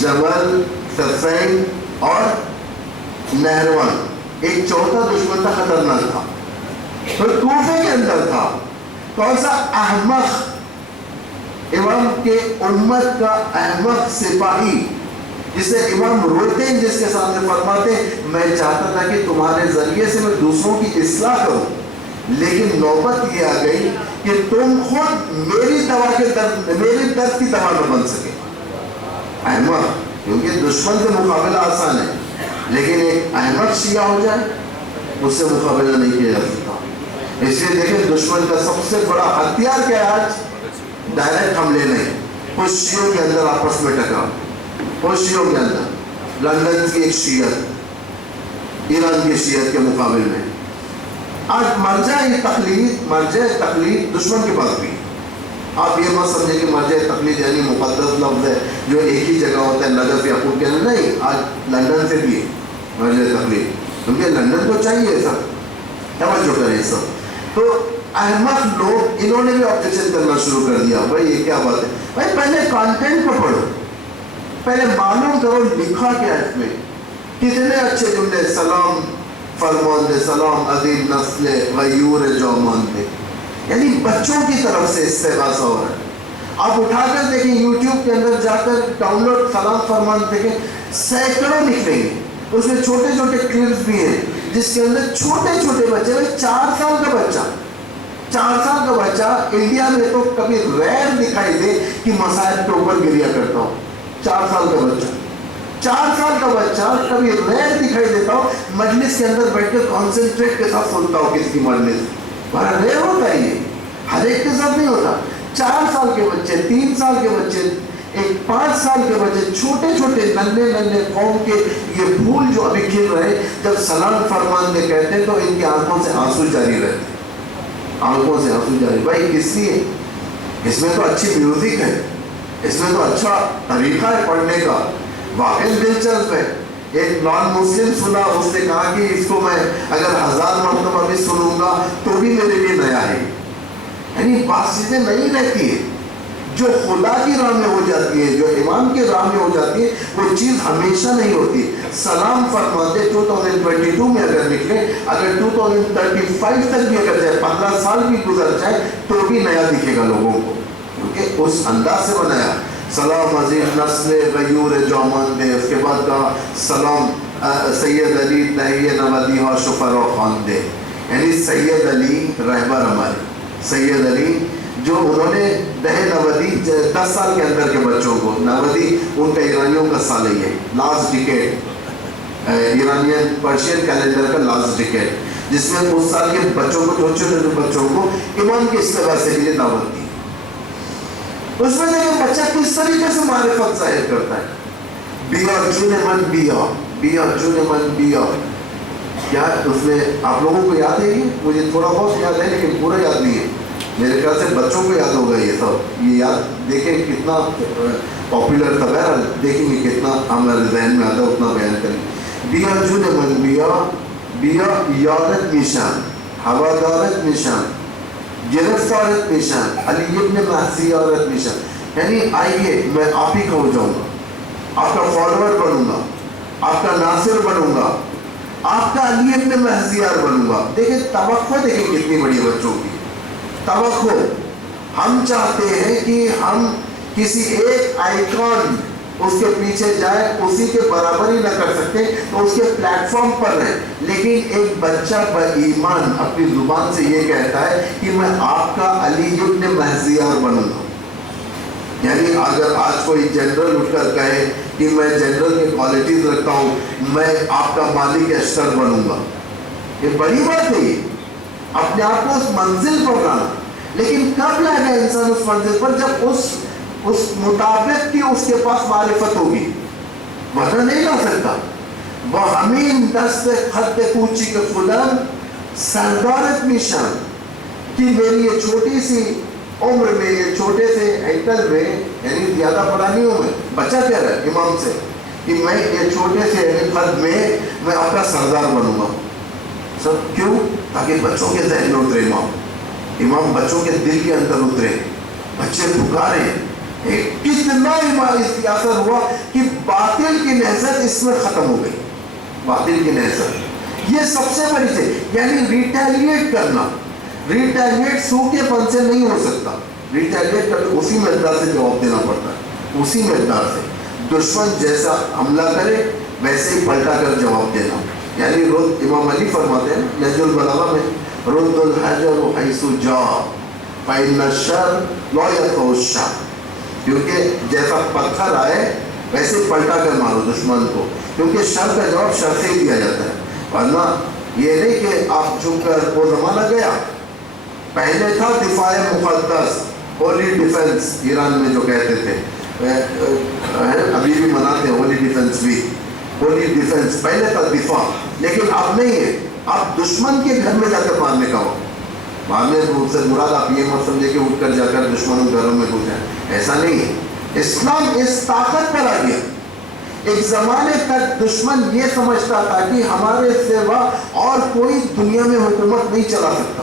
جمل, صفین اور نہروان, ایک چوتھا دشمن تھا خطرناک تھا, پھر کوفے کے اندر تھا. کون سا؟ احمق, امام کے امت کا احمق سپاہی, جسے امام روتے ہیں, جس کے سامنے فرماتے ہیں میں چاہتا تھا کہ تمہارے ذریعے سے میں دوسروں کی اصلاح کروں, لیکن نوبت یہ آ گئی کہ تم خود میری دوا کے درد, میری درد کی دوا نہ بن سکے. احمق, کیونکہ دشمن سے مقابلہ آسان ہے, لیکن ایک احمق شیعہ ہو جائے اس سے مقابلہ نہیں کیا جا سکتا. اس لیے دیکھیں دشمن کا سب سے بڑا ہتھیار کیا ہے آج؟ ڈائریکٹ حملے نہیں, خوشیوں کے اندر آپس میں ٹکراؤ. خوشیوں کے اندر لندن کی ایک شیعت ایران کی شیعت کے مقابل میں, آج مرجع تقلید دشمن کے پاس بھی. آپ یہ مت سمجھیں کہ مرجع تقلید یعنی مقدس لفظ ہے جو ایک ہی جگہ ہوتا ہے نجف یا یعقوب کے اندر. نہیں, آج لندن سے بھی ہے مرجع تقلید, کیونکہ لندن کو چاہیے سب. توجہ کریں سب. تو احمد لوگ انہوں نے بھی آبجیکشن کرنا شروع کر دیا. بھائی یہ کیا بات ہے؟ بھائی پہلے کانٹینٹ کو پڑھو, پہلے معلوم کرو لکھا کیا ہے اس میں. کتنے اچھے جملے, سلام فرمان دے, سلام عظیم نسل غیور جومان دے, یعنی بچوں کی طرف سے استغاثہ ہو رہا ہے. آپ اٹھا کر دیکھیں یوٹیوب کے اندر جا کر ڈاؤن لوڈ سلام فرمان دیکھیں, سینکڑوں نکلیں گے. اس میں چھوٹے چھوٹے کلپس بھی ہیں جس کے اندر چھوٹے چھوٹے بچے, 4 سال کا بچہ, 4 سال کا بچہ انڈیا میں تو کبھی ریئر دکھائی دے کہ مسائل کے اوپر گریا کرتا ہو. 4 سال کا بچہ, 4 سال کا بچہ کبھی ریئر دکھائی دیتا ہو مجلس کے اندر بیٹھ کے کانسنٹریٹ کے ساتھ سنتا ہو کسی کی مجلس. بڑا ریئر ہوتا ہے یہ, ہر ایک کے ساتھ نہیں ہوتا. 4 سال کے بچے, 3 سال کے بچے, 5 سال کے بچے, چھوٹے چھوٹے ننھے ننھے قوم کے یہ پھول جو ابھی کھل رہے, جب سلام فرمان دے کہتے ہیں تو ان کی آنکھوں سے آنسو جاری رہتے, آنکھوں سے آنسو جاری. بھائی کس لیے؟ اس میں تو اچھی میوزک ہے, اس میں تو اچھا طریقہ ہے پڑھنے کا, واقعی دلچسپ ہے. ایک نان مسلم سنا, اس نے کہا کہ اس کو میں اگر 1000 مرتبہ بھی سنوں گا تو بھی میرے لیے نیا ہے. یعنی بات چیزیں نہیں رہتی ہے, جو خدا کی راہ میں ہو جاتی ہے, جو ایمان کے راہ میں ہو جاتی ہے, وہ چیز ہمیشہ نہیں ہوتی. سلام فرماتے 2022 میں اگر نکلے, اگر 2035 تک بھی اگر جائے, 15 سال بھی گزر جائے تو بھی نیا دکھے گا لوگوں کو, کیونکہ اس انداز سے بنایا. سلام عظیم نسل غیور جومان دے, اس کے بعد کہا سلام سید علی تہیہ نودی و شفر و خان دے. یعنی سید علی رہبر ہمارے, سید علی جو انہوں نے دہ نودی 10 سال کے اندر کے بچوں کو, نودی ان کا ایرانیوں کا سال ہی ہے, last decade, Iranian Persian calendar کا لاسٹ ڈیکیڈ, جس میں اس سال کے بچوں کو, چھوٹے چھوٹے بچوں کو ایمان کی اصطلاح سے لیے دعوت دی. اس میں دیکھیں بچہ کس طریقے سے معرفت ظاہر کرتا ہے. بیا جن من بیا, بیا جن من بیا. کیا اس میں آپ لوگوں کو یاد ہے؟ یہ مجھے تھوڑا بہت یاد ہے لیکن پورا یاد نہیں ہے. میرے خیال سے بچوں کو یاد ہوگا یہ سب. یہ یاد دیکھیں کتنا پاپولر تھا, بہرحال دیکھیں گے کتنا ہمارے ذہن میں آتا ہے اتنا بیان کریں. بیا جن من بیا, بیا یادت نشان, ہوادارت نشان, گرفتارت نشان, علی ابن مہدی عورت نشان. یعنی آئیے میں آپ ہی کا ہو جاؤں گا, آپ کا فالوور بنوں گا, آپ کا ناصر بنوں گا, آپ کا علی ابن مہدی بنوں گا. دیکھیں توقع, دیکھیں کتنی بڑی ہے بچوں کی توقع. ہم چاہتے ہیں کہ ہم کسی ایک آئیکن اس کے پیچھے جائے, اسی کے برابر ہی نہ کر سکتے تو اس کے پلیٹ فارم پر رہیں, لیکن ایک بچہ بایمان اپنی زبان سے یہ کہتا ہے کہ میں آپ کا علی ابن مہدی بنوں گا. یعنی اگر آج کوئی جنرل اٹھ کر کہے کہ میں جنرل کی کوالٹیز رکھتا ہوں, میں آپ کا مالک اشتر بنوں گا, یہ بڑی بات ہے. یہ اپنے آپ کو اس منزل پر لانا, لیکن کب لائے گا انسان اس منزل پر؟ جب اس مطابق کی اس کے پاس معرفت ہوگی, ورنہ نہیں لا سکتا. وہ ہمین دست خط کوچی کے فلان سردارت نشان, کہ میری یہ چھوٹی سی عمر میں, یہ چھوٹے سے ہیکل میں, یعنی زیادہ پڑھا نہیں ہوں میں, بچہ کہہ رہا ہے امام سے کہ میں یہ چھوٹے سے خط میں آپ کا سردار بنوں گا. سب کیوں؟ تاکہ بچوں کے ذہن میں اترے امام بچوں کے دل کے اندر اترے, بچے پکارے. کتنا اس کی اثر ہوا کہ باطل کی نہضت اس میں ختم ہو گئی. باطل کی نہضت یہ سب سے بڑی چیز. یعنی ریٹیلیٹ کرنا, ریٹیلیٹ سوکھے پن سے نہیں ہو سکتا. ریٹیلیٹ کر اسی مقدار سے جواب دینا پڑتا ہے, اسی مقدار سے. دشمن جیسا حملہ کرے ویسے ہی پلٹا کر جواب دینا. یعنی امام علی فرماتے ہیں نہج البلاغہ میں, رد الحجر حیث جاء فإن الشر لا يدفع الشر. کیونکہ جیسا پتھر آئے ویسے پلٹا کر مارو دشمن کو, کیونکہ شر کا جواب شر سے ہی دیا جاتا ہے. ورنہ یہ نہیں کہ آپ جھک کر, وہ زمانہ گیا. پہلے تھا دفاع مقدس, ہولی ڈیفنس, ایران میں جو کہتے تھے, ابھی بھی مناتے ہیں ہولی ڈیفنس بھی. ہولی ڈیفنس پہلے تھا دفاع, لیکن اب نہیں ہے. اب دشمن کے گھر میں جا کر مارنے کا ہو. مارنے سے مراد آپ یہ مت سمجھے کہ اٹھ کر جا کر دشمنوں کے گھروں میں گھس جائیں, ایسا نہیں ہے. اسلام اس طاقت پر آ گیا. ایک زمانے تک دشمن یہ سمجھتا تھا کہ ہمارے سوا اور کوئی دنیا میں حکومت نہیں چلا سکتا.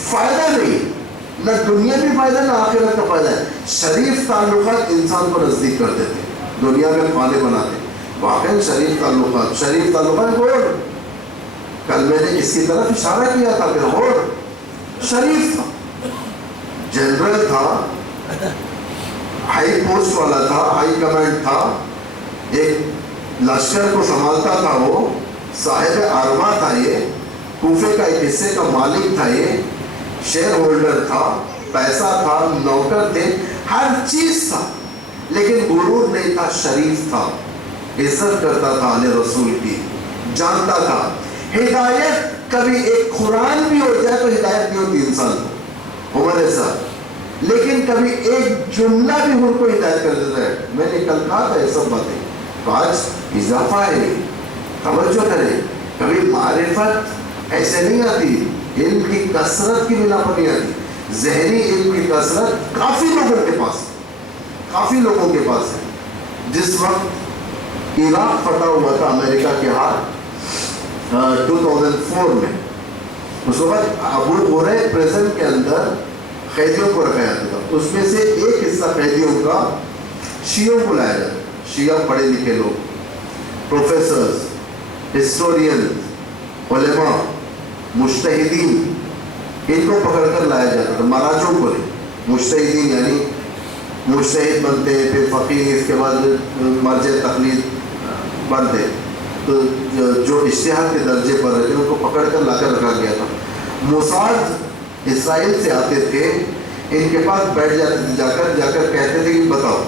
فائدہ نہیں، نہ دنیا بھی فائدہ نہ آخرت کا فائدہ ہے. شریف تعلقات انسان کو نزدیک کرتے تھے، دنیا میں خانے بناتے. واقعی شریف تعلقات غور. کل میں نے اس کی طرف اشارہ کیا تھا کہ غور شریف تھا، جنرل تھا، ہائی پوسٹ والا تھا، ہائی کمانڈ تھا، ایک لشکر کو سنبھالتا تھا، وہ صاحب اربا تھا، یہ کوفے کا ایک حصے کا مالک تھا، یہ شیئر ہولڈر تھا، پیسہ تھا، نوکر تھے، ہر چیز تھا، لیکن غرور نہیں تھا، شریف تھا، عزت کرتا تھا اہل رسول کی، جانتا تھا ہدایت کبھی ایک قرآن بھی ہو جائے تو ہدایت نہیں ہوتی انسان کو، عمر ایسا، لیکن کبھی ایک جملہ بھی ان کو ہدایت کر دیتا ہے. میں نے کل کہا تھا یہ سب باتیں، تو آج اضافہ ہے، توجہ کریں. کبھی معرفت ایسے نہیں آتی، علم کی کثرت کی بنا پر نہیں آتی. ذہنی علم کی کثرت کافی لوگوں کے پاس ہے. جس وقت عراق فتح ہوا تھا امریکہ کے ہاتھ 2004 میں، اس وقت ابو غریب پریزن کے اندر قیدیوں کو رکھا جاتا تھا. اس میں سے ایک حصہ قیدیوں کا شیعوں کو لایا جاتا، شیعہ پڑھے لکھے لوگ، پروفیسرز، ہسٹورین، علماء، مجتہدین، ان کو پکڑ کر لایا جاتا تھا. مراجوں کو نہیں، مجتہدین یعنی مجتہد بنتے، پھر فقیہ، اس کے بعد مرجع تقلید بنتے، تو جو اجتہاد کے درجے پر رہتے ان کو پکڑ کر لا کر رکھا گیا تھا. موساد اسرائیل سے آتے تھے، ان کے پاس بیٹھ جاتے تھے، جا کر کہتے تھے کہ بتاؤ،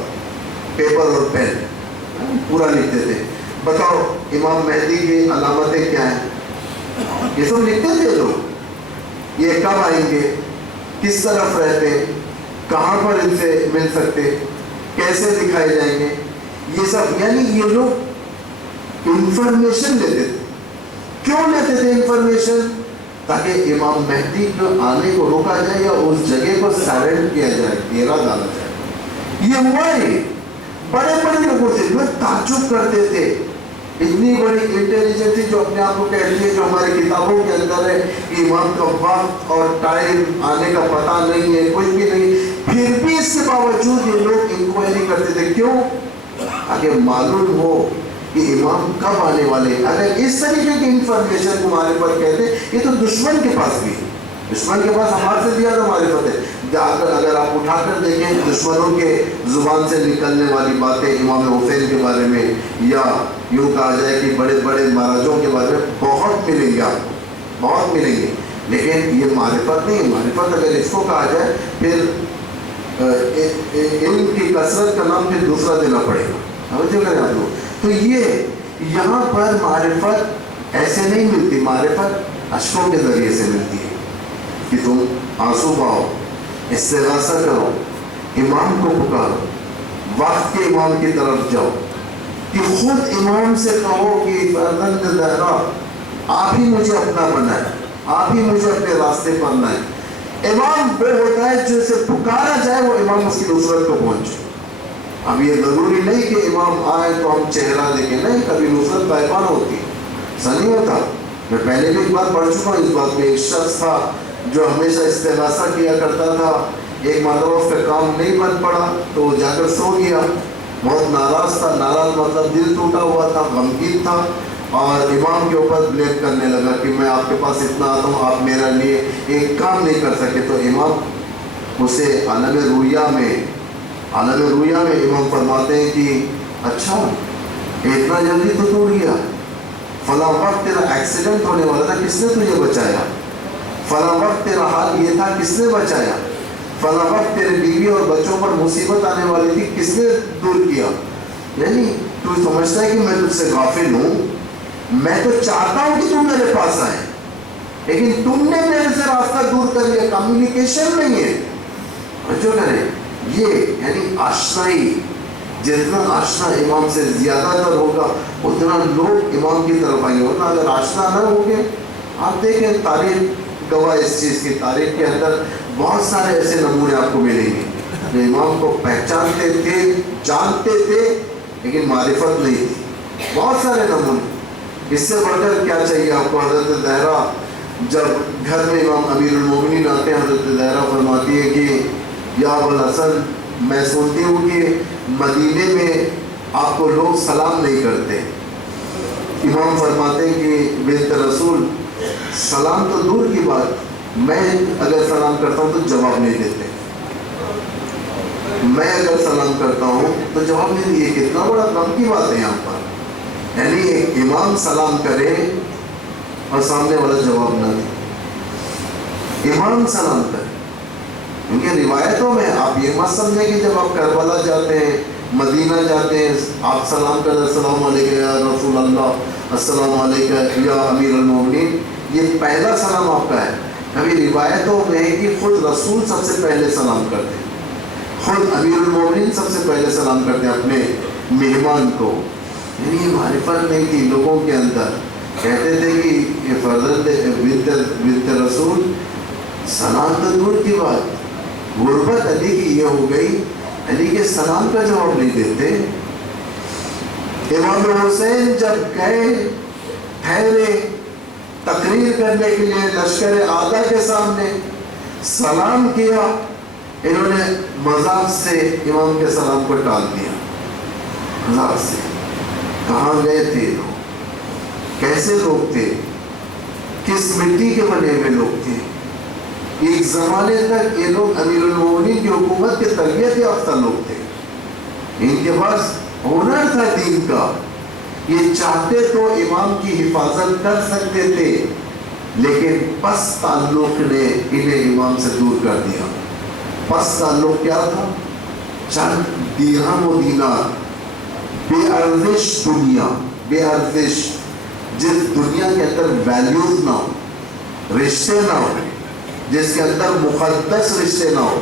پیپر اور پین پورا لکھتے تھے، بتاؤ امام مہدی کی علامتیں کیا ہیں، یہ سب لکھتے تھے لوگ. یہ کب آئیں گے، کس طرف رہتے، کہاں پر ان سے مل سکتے، کیسے دکھائے جائیں گے، یہ سب. یعنی یہ لوگ انفارمیشن لیتے تھے. کیوں لیتے تھے انفارمیشن؟ تاکہ امام مہدی کو آنے کو روکا جائے یا اس جگہ کو سائلنٹ کیا جائے، گھیرا ڈالا جائے. یہ ہوا ہی بڑے بڑے لوگوں سے لوگ تعجب کرتے تھے. اتنی بڑی انٹیلیجنسی جو اپنے آپ کو کہتی ہے، جو ہماری کتابوں کے اندر ہے کہ امام کا وقت اور ٹائم آنے کا پتہ نہیں ہے، کچھ بھی نہیں، پھر بھی اس کے باوجود یہ لوگ انکوائری کرتے تھے. کیوں؟ تاکہ معلوم ہو کہ امام کب آنے والے. اگر اس طریقے کی انفارمیشن کو معرفت کہتے ہیں، یہ تو دشمن کے پاس بھی ہے. دشمن کے پاس ہمارے سے زیادہ معرفت ہے. اگر آپ اٹھا کر دیکھیں دشمنوں کے زبان سے نکلنے والی باتیں امام حسین کے بارے میں، یا یوں کہا جائے کہ بڑے بڑے مہاراجوں کے بارے میں بہت ملیں گے، آپ بہت ملیں گے. لیکن یہ معرفت نہیں. معرفت اگر اس کو کہا جائے پھر علم کی کثرت کا نام پھر دوسرا دینا پڑے گا. سمجھے کریں آپ لوگ. تو یہ یہاں پر معرفت ایسے نہیں ملتی، معرفت اشکوں کے ذریعے سے ملتی ہے کہ تم آنسو بہاؤ، استغاثہ کرو، امام کو پکارو، وقت کے امام کی طرف جاؤ، کہ خود امام سے کہو کہ فرزند زہرا آپ ہی مجھے اپنا بنائے، آپ ہی مجھے اپنے راستے پر لائیں. امام وہ ہوتا ہے جو اسے پکارا جائے وہ امام اس کی نصرت کو پہنچے. اب یہ ضروری نہیں کہ امام آئے تو ہم چہرہ دیکھیں، نہیں، کبھی نصرت غائبانہ ہوتی ہے، ایسا نہیں ہوتا. میں پہلے بھی ایک بار پڑھ چکا ہوں اس بات میں. ایک شخص تھا جو ہمیشہ استغاثہ کیا کرتا تھا، ایک مرتبہ اس کا کام نہیں بن پڑا تو وہ جا کر سو گیا. بہت ناراض تھا، ناراض مطلب دل ٹوٹا ہوا تھا، غمگین تھا، اور امام کے اوپر بلیم کرنے لگا کہ میں آپ کے پاس اتنا آتا ہوں، آپ میرے لیے ایک کام نہیں کر سکے. تو امام اسے عالم رویہ میں امام فرماتے ہیں کہ اچھا اتنا جلدی تو ٹوٹ گیا، فلاں وقت تیرا ایکسیڈنٹ ہونے والا تھا، کس نے تجھے بچایا؟ فلاں وقت تیرا حال یہ تھا، کس نے بچایا؟ فلاں وقت تیرے بیوی اور بچوں پر مصیبت آنے والی تھی، کس نے دور کیا؟ یعنی تو سمجھتا ہے کہ میں تجھ سے غافل ہوں، میں تو چاہتا ہوں کہ تم میرے پاس آئے، لیکن تم نے میرے سے راستہ دور کر لیا. کمیونیکیشن نہیں ہے. جو کریں یہ یعنی آشنائی، جتنا آشنا امام سے زیادہ تر ہوگا اتنا لوگ امام کی طرف آئیں گے. ورنہ اگر آشنا نہ ہوگے، آپ دیکھیں تاریخ گواہ اس چیز کی، تاریخ کے اندر بہت سارے ایسے نمونے آپ کو ملیں گے جو امام کو پہچانتے تھے، جانتے تھے، لیکن معرفت نہیں تھی. بہت سارے نمونے. اس سے بڑھ کر کیا چاہیے آپ کو؟ حضرت زہرا جب گھر میں امام امیر المومنین آتے ہیں، حضرت زہرا فرماتی ہے کہ یا ابوالحسن، میں سنتی ہوں کہ مدینے میں آپ کو لوگ سلام نہیں کرتے۔ امام فرماتے ہیں کہ بنت رسول، سلام تو دور کی بات، میں اگر سلام کرتا ہوں تو جواب نہیں دیتے، میں اگر سلام کرتا ہوں تو جواب نہیں دیے، کتنا بڑا غم کی بات ہے یہاں پر۔ یعنی ایک امام سلام کرے اور سامنے والا جواب نہ دے، امام سلام کرے۔ کیونکہ روایتوں میں آپ یہ مت سمجھیں کہ جب آپ کربلا جاتے ہیں، مدینہ جاتے ہیں، آپ سلام کریں السلام علیکم یا رسول اللہ، السلام علیکم یا امیر المومنین، یہ پہلا سلام آپ کا ہے۔ کبھی روایتوں میں ہے کہ خود رسول سب سے پہلے سلام کرتے ہیں، خود امیر المومنین سب سے پہلے سلام کرتے ہیں اپنے مہمان کو۔ یعنی یہ معرفت نہیں تھی لوگوں کے اندر، کہتے تھے کہ یہ فرزند بنت رسول، سلام تو دور کی بات، غربت علی کی یہ ہو گئی، علی کے سلام کا جواب نہیں دیتے۔ امام حسین جب گئے، ٹھہرے تقریر کرنے کے لیے لشکر اعلیٰ کے سامنے، سلام کیا، انہوں نے مذاق سے امام کے سلام کو ٹال دیا، مذاق سے۔ کہاں گئے تھے لوگ، کیسے لوگ تھے، کس مٹی کے بنے ہوئے لوگ تھے؟ ایک زمانے تک یہ لوگ امیر المومنین کی حکومت کے تربیت یافتہ لوگ تھے، ان کے پاس ہنر تھا دین کا، یہ چاہتے تو امام کی حفاظت کر سکتے تھے، لیکن پس تعلق نے انہیں امام سے دور کر دیا۔ پس تعلق کیا تھا؟ چند درہم و دینار، بے ارزش دنیا، بے ارزش، جس دنیا کے اندر ویلیوز نہ ہو، رشتے نہ ہو، جس کے اندر مقدس رشتے نہ ہو،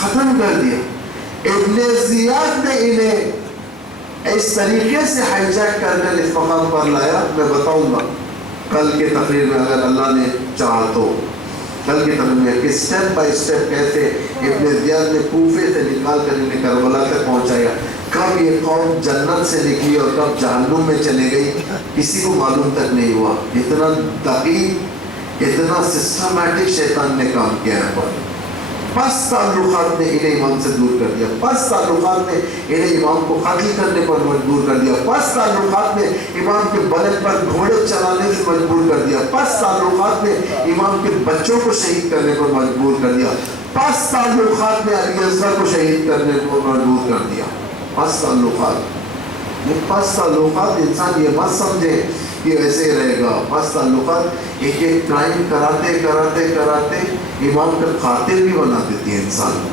ختم کر دیا۔ ابن زیاد نے انہیں اس طریقے سے ہائی جیک کر کر اس مقام پر لایا، میں بتاؤں گا کل کے تقریر میں اگر اللہ نے چاہا تو، کل کی تقریر میں کہ سٹیپ بائی سٹیپ کیسے ابن زیاد نے کوفے سے نکال کر انہیں کربلا تک پہنچایا، کب یہ قوم جنت سے نکلی اور کب جہنم میں چلے گئی کسی کو معلوم تک نہیں ہوا۔ اتنا دقیق، اتنا سسٹمیٹک شیطان نے کام کیا ہے پر۔ پس تعلقات نے انہیں امام سے دور کر دیا، پس تعلقات نے انہیں امام کو قتل کرنے پر مجبور کر دیا، پس تعلقات نے امام کے بدن پر گھوڑے چلانے سے مجبور کر دیا، پس تعلقات نے امام کے بچوں کو شہید کرنے پر مجبور کر دیا، پس تعلقات نے علی اصغر کو شہید کرنے پر مجبور کر دیا۔ پس تعلقات، یہ پس تعلقات انسان یہ مت سمجھے کہ ایسے رہے گا۔ پس تعلقات ایک ایک کرائم کراتے کراتے کراتے امام کا قاتل بھی بنا دیتی ہے انسان۔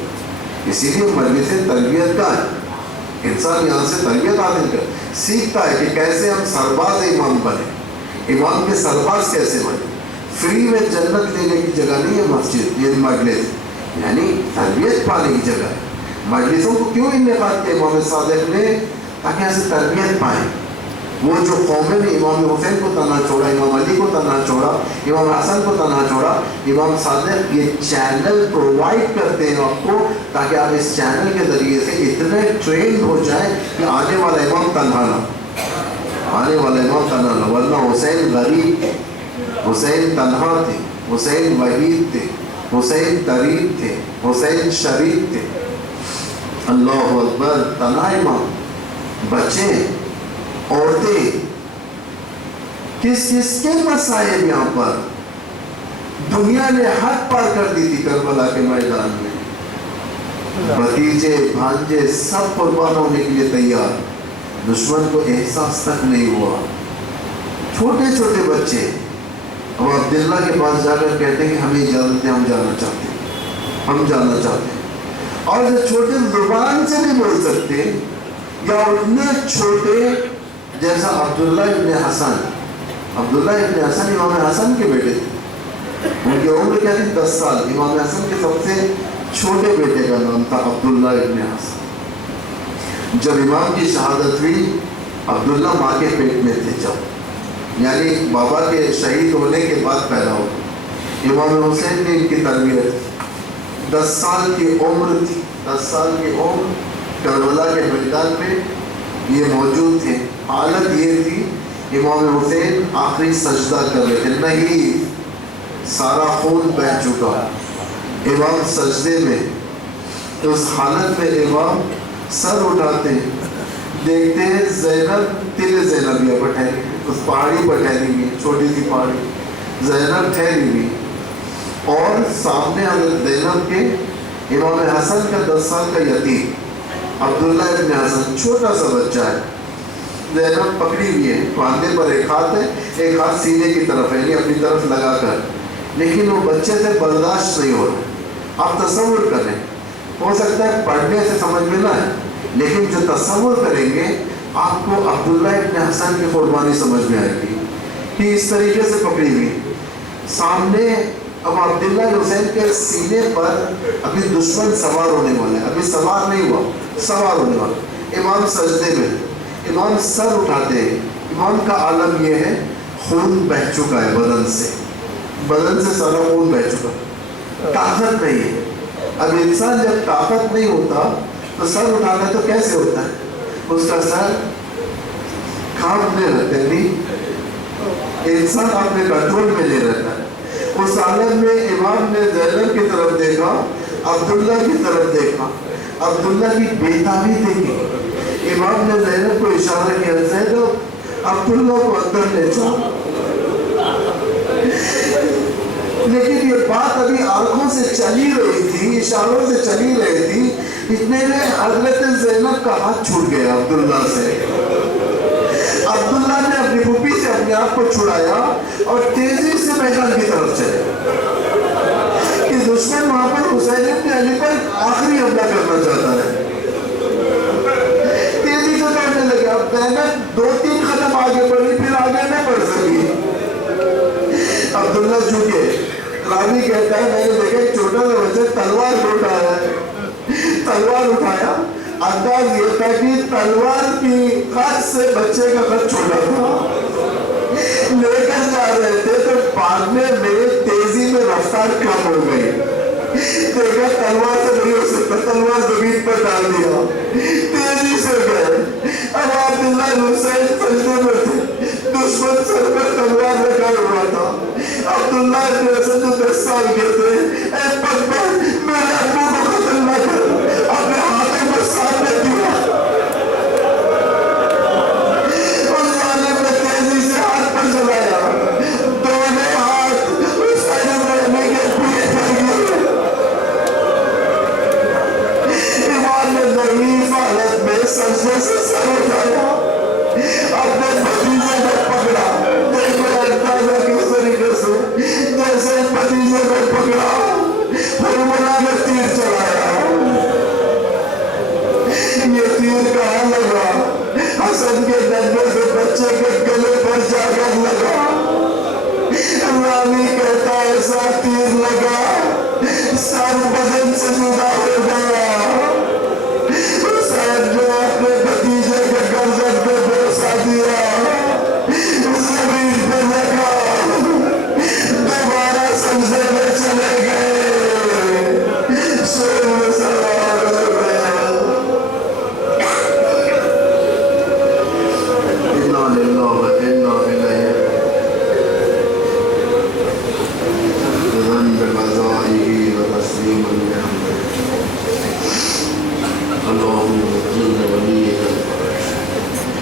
اسی لیے مجلس تربیت کا ہے، انسان یہاں سے تربیت حاصل کر سیکھتا ہے کہ کیسے ہم سرباز امام بنے، امام کے سرباز کیسے بنے۔ فری میں جنت لینے کی جگہ نہیں ہے مسجد، یہ مجلس یعنی تربیت پانے کی جگہ ہے۔ مجلسوں کو کیوں انعقاد کیا امام صادق نے؟ تاکہ ایسے تربیت پائیں۔ وہ جو قومیں نے امام حسین کو تنہا چھوڑا، امام علی کو تنہا چھوڑا، امام حسن کو تنہا چھوڑا، امام صادق یہ چینل پرووائڈ کرتے ہیں آپ کو تاکہ آپ اس چینل کے ذریعے سے اتنے ٹرینڈ ہو جائیں کہ آنے والا امام تنہا نہ، آنے والا امام تنہا نہ۔ ورنہ حسین غریب تھے، حسین تنہا تھے، حسین وحید تھے، حسین طریق تھے، حسین شریف تھے۔ اللہ اکبر، تنہا امام، بچے، عورتیں، کس کس کے مسائل یہاں پر دنیا نے حد پار کر دی تھی کربلا کے میدان میں۔ بھتیجے بھانجے سب قربان ہونے کے لیے تیار، دشمن کو احساس تک نہیں ہوا۔ چھوٹے چھوٹے بچے اب عبداللہ کے پاس جا کر کہتے ہیں کہ ہمیں اجازت ہے، ہم جانا چاہتے ہیں، ہم جانا چاہتے ہیں۔ اور جو چھوٹے زبان سے نہیں بول سکتے یا اتنے چھوٹے جیسا عبداللہ ابن حسن، عبداللہ ابن حسن امام حسن کے بیٹے تھے، ان کی عمر کیا تھی؟ 10 سال۔ امام حسن کے سب سے چھوٹے بیٹے کا نام تھا عبداللہ ابن حسن۔ جب امام کی شہادت ہوئی، عبداللہ ماں کے پیٹ میں تھے جب، یعنی بابا کے شہید ہونے کے بعد پیدا ہو۔ امام حسین نے ان کی تربیت 10 سال کی عمر تھی، 10 سال کی عمر، کربلا کے میدان میں یہ موجود تھے۔ حالت یہ تھی امام حسین آخری سجدہ کر رہے تھے، نہیں سارا خون بہہ چکا، امام سجدے میں، اس حالت میں امام سر اٹھاتے دیکھتے ہیں زینب تل زینبیہ پر ٹھہری، اس پہاڑی پر ٹھہری ہوئی، چھوٹی سی پہاڑی، زینب ٹھہری ہوئی، اور سامنے حضرت زینب کے امام حسن کا 10 سال کا یتیم عبداللہ ابن حسن، چھوٹا سا بچہ ہے، زینب پکڑی ہوئی ہے، کاندھے پر ایک ہاتھ ہے، ایک ہاتھ سینے کی طرف ہے، یعنی اپنی طرف لگا کر، لیکن وہ بچے سے برداشت نہیں ہو رہا۔ آپ تصور کریں، ہو سکتا ہے پڑھنے سے سمجھ میں نہ ہے، لیکن جو تصور کریں گے آپ کو عبداللہ ابن حسن کی قربانی سمجھ میں آئے گی کہ اس طریقے سے پکڑی ہوئی سامنے۔ اب عبداللہ حسین کے سینے پر ابھی دشمن سوار ہونے والا ہے، ابھی سوار نہیں ہوا، سوار ہونے والا، امام سجدے میں، امام سر اٹھاتے ہیں، امام کا عالم یہ ہے خون بہہ چکا ہے بدن سے سارا خون بہہ چکا، طاقت نہیں ہے۔ اب انسان جب طاقت نہیں ہوتا تو سر اٹھاتا ہے تو کیسے ہوتا ہے؟ اس کا سر کانپنے لگتا ہے، نہیں انسان اپنے کنٹرول میں نہیں رہتا ہے۔ اس حالت میں امام نے زینب کی طرف دیکھا، عبداللہ کی طرف دیکھا، عبداللہ کی بیتابی دیکھی، امام نے زینب کو اشارہ کیا، زینب عبداللہ کو اندر لے جاؤ۔ لیکن یہ بات ابھی آنکھوں سے چلی رہی تھی، اشاروں سے چلی رہی تھی، اتنے میں حضرت زینب کا ہاتھ چھوٹ گیا عبداللہ سے۔ عبداللہ نے اپنی پھوپھی سے اپنے آپ کو چھڑایا اور تیزی سے میدان کی طرف چلے کہ دشمن وہاں پر حسین ابن علی پر آخری حملہ کرنا چاہتا ہے، تیزی سے دوڑنے لگے۔ اب زینب 2-3 قدم آگے بڑھی، پھر آگے نہ بڑھ سکی، عبداللہ جھکے۔ راوی کہتا ہے میں نے دیکھا ایک چھوٹا سا بچہ تلوار اٹھایا ہے، تلوار اٹھایا، انداز یہ تھا کہ تلوار کی خط سے بچے کا خط چھوٹا تھا، لے کر جا رہے تھے تو بعد میں میرے تیزی میں رفتار کم ہو گئی، دیکھا تلوار سے نہیں ہو سکتا، تلوار زمین پر ڈال دیا، تیزی سے گئے۔ اب عبداللہ حسین سجدے میں تھے، دشمن سر پر تلوار لگا ہوا تھا، عبداللہ ابن حسن جو 10 سال کے تھے، اے پکبر میرے ابو کو قتل نہ کر، اپنے ہاتھوں کو سامنے دیا۔ اس ظالم نے تیزی سے ہاتھ پر چلایا، دونوں ہاتھ اس طرف رہنے کے پورے کر گئے۔ امام نے ضعیف حالت میں سجدے سے سر اٹھایا، اپنے بھتیجے کو پکڑا، دیکھو اندازہ کس طریقے سے جیسے بھتیجے کو پکڑا، حرملہ نے تیر چلایا، یہ تیر کہاں لگا؟ حسن کے ڈنڈے سے بچے کے گلے پر جا کر لگا۔ راوی کہتا ہے ایسا تیر لگا سر بدن سے جدا ہو گیا۔ حسین جو اپنے بھتیجے کے گردن پہ بوسہ دیا، زمین پہ لگا، دوبارہ سجدے میں چلے گئے، سر میں سوار ہو گیا۔ انا للہ و انا الیہ ذنب غذائه وتسليما لحمده اللهم جل وليك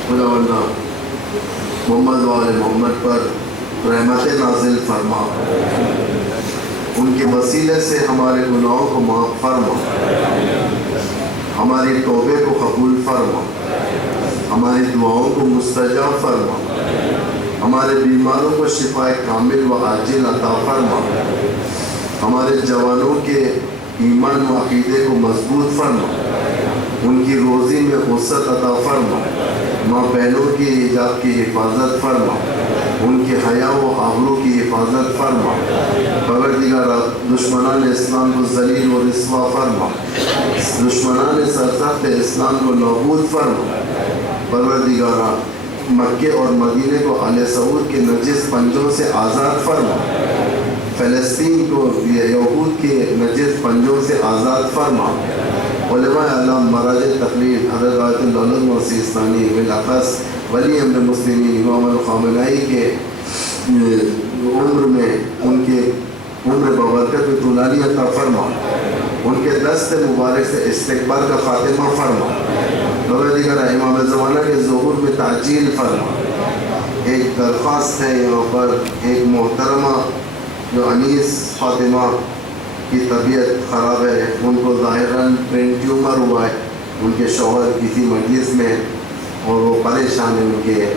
خدا اللہ محمد و آل محمد پر رحمت نازل فرما، ان کے وسیلے سے ہمارے گناہوں کو معاف فرما، ہماری توبے کو قبول فرما، ہماری دعاؤں کو مستجاب فرما، ہمارے بیماروں کو شفا کامل و عاجل عطا فرما، ہمارے جوانوں کے ایمان و عقیدے کو مضبوط فرما، ان کی روزی میں وسعت عطا فرما، ماں بہنوں کی حجاب کی حفاظت فرما، ان کے حیا و آبرو کی حفاظت فرما، پروردگارا دشمنان اسلام کو ذلیل و رسوا فرما، دشمنان سرزد اسلام کو نابود فرما، پروردگارا مکے اور مدینے کو آل سعود کے نجس پنجوں سے آزاد فرما، فلسطین کو یہود کے نجس پنجوں سے آزاد فرما، علماء اعلام مراجع تقلید حضرت آیت اللہ مسیح ثانی بالاخص ولی امر مسلمین امام الخامنائی کے عمر میں ان کے عمر ببرکت و طولانی عطا فرما، ان کے دست مبارک سے استقبال کا خاتمہ فرما، نوے دیگر امام زمانہ کے ظہور میں تعجیل فرما۔ ایک درخواست ہے یہاں پر، ایک محترمہ جو انیس فاطمہ کی طبیعت خراب ہے، ان کو ظاہراً برین ٹیومر ہوا ہے، ان کے شوہر کسی مجلس میں اور وہ پریشان ہیں ان کے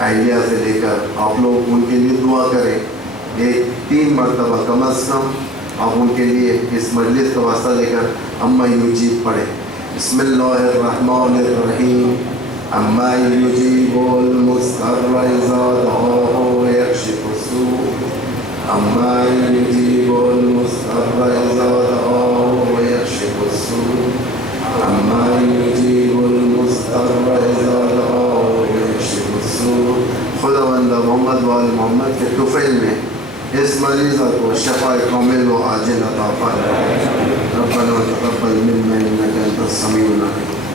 اہلیہ سے لے کر، آپ لوگ ان کے لیے دعا کریں، ایک 3 مرتبہ کم از کم آپ ان کے لیے اس مجلس کا واسطہ لے کر اما یجیب پڑھیں۔ بسم اللہ الرحمن الرحیم، اما یجیب المضطر اذا دعاہ ویکشف السوء، اما یجیب المضطر اذا دعاہ ویکشف السوء، اما یجیب المضطر اذا دعاہ ویکشف السوء۔ خداوند محمد و آل محمد کے طفیل میں اس مریضہ کو شفاء کامل و عاجل عطا فرما۔ ربنا تقبل منا انك انت السميع العليم۔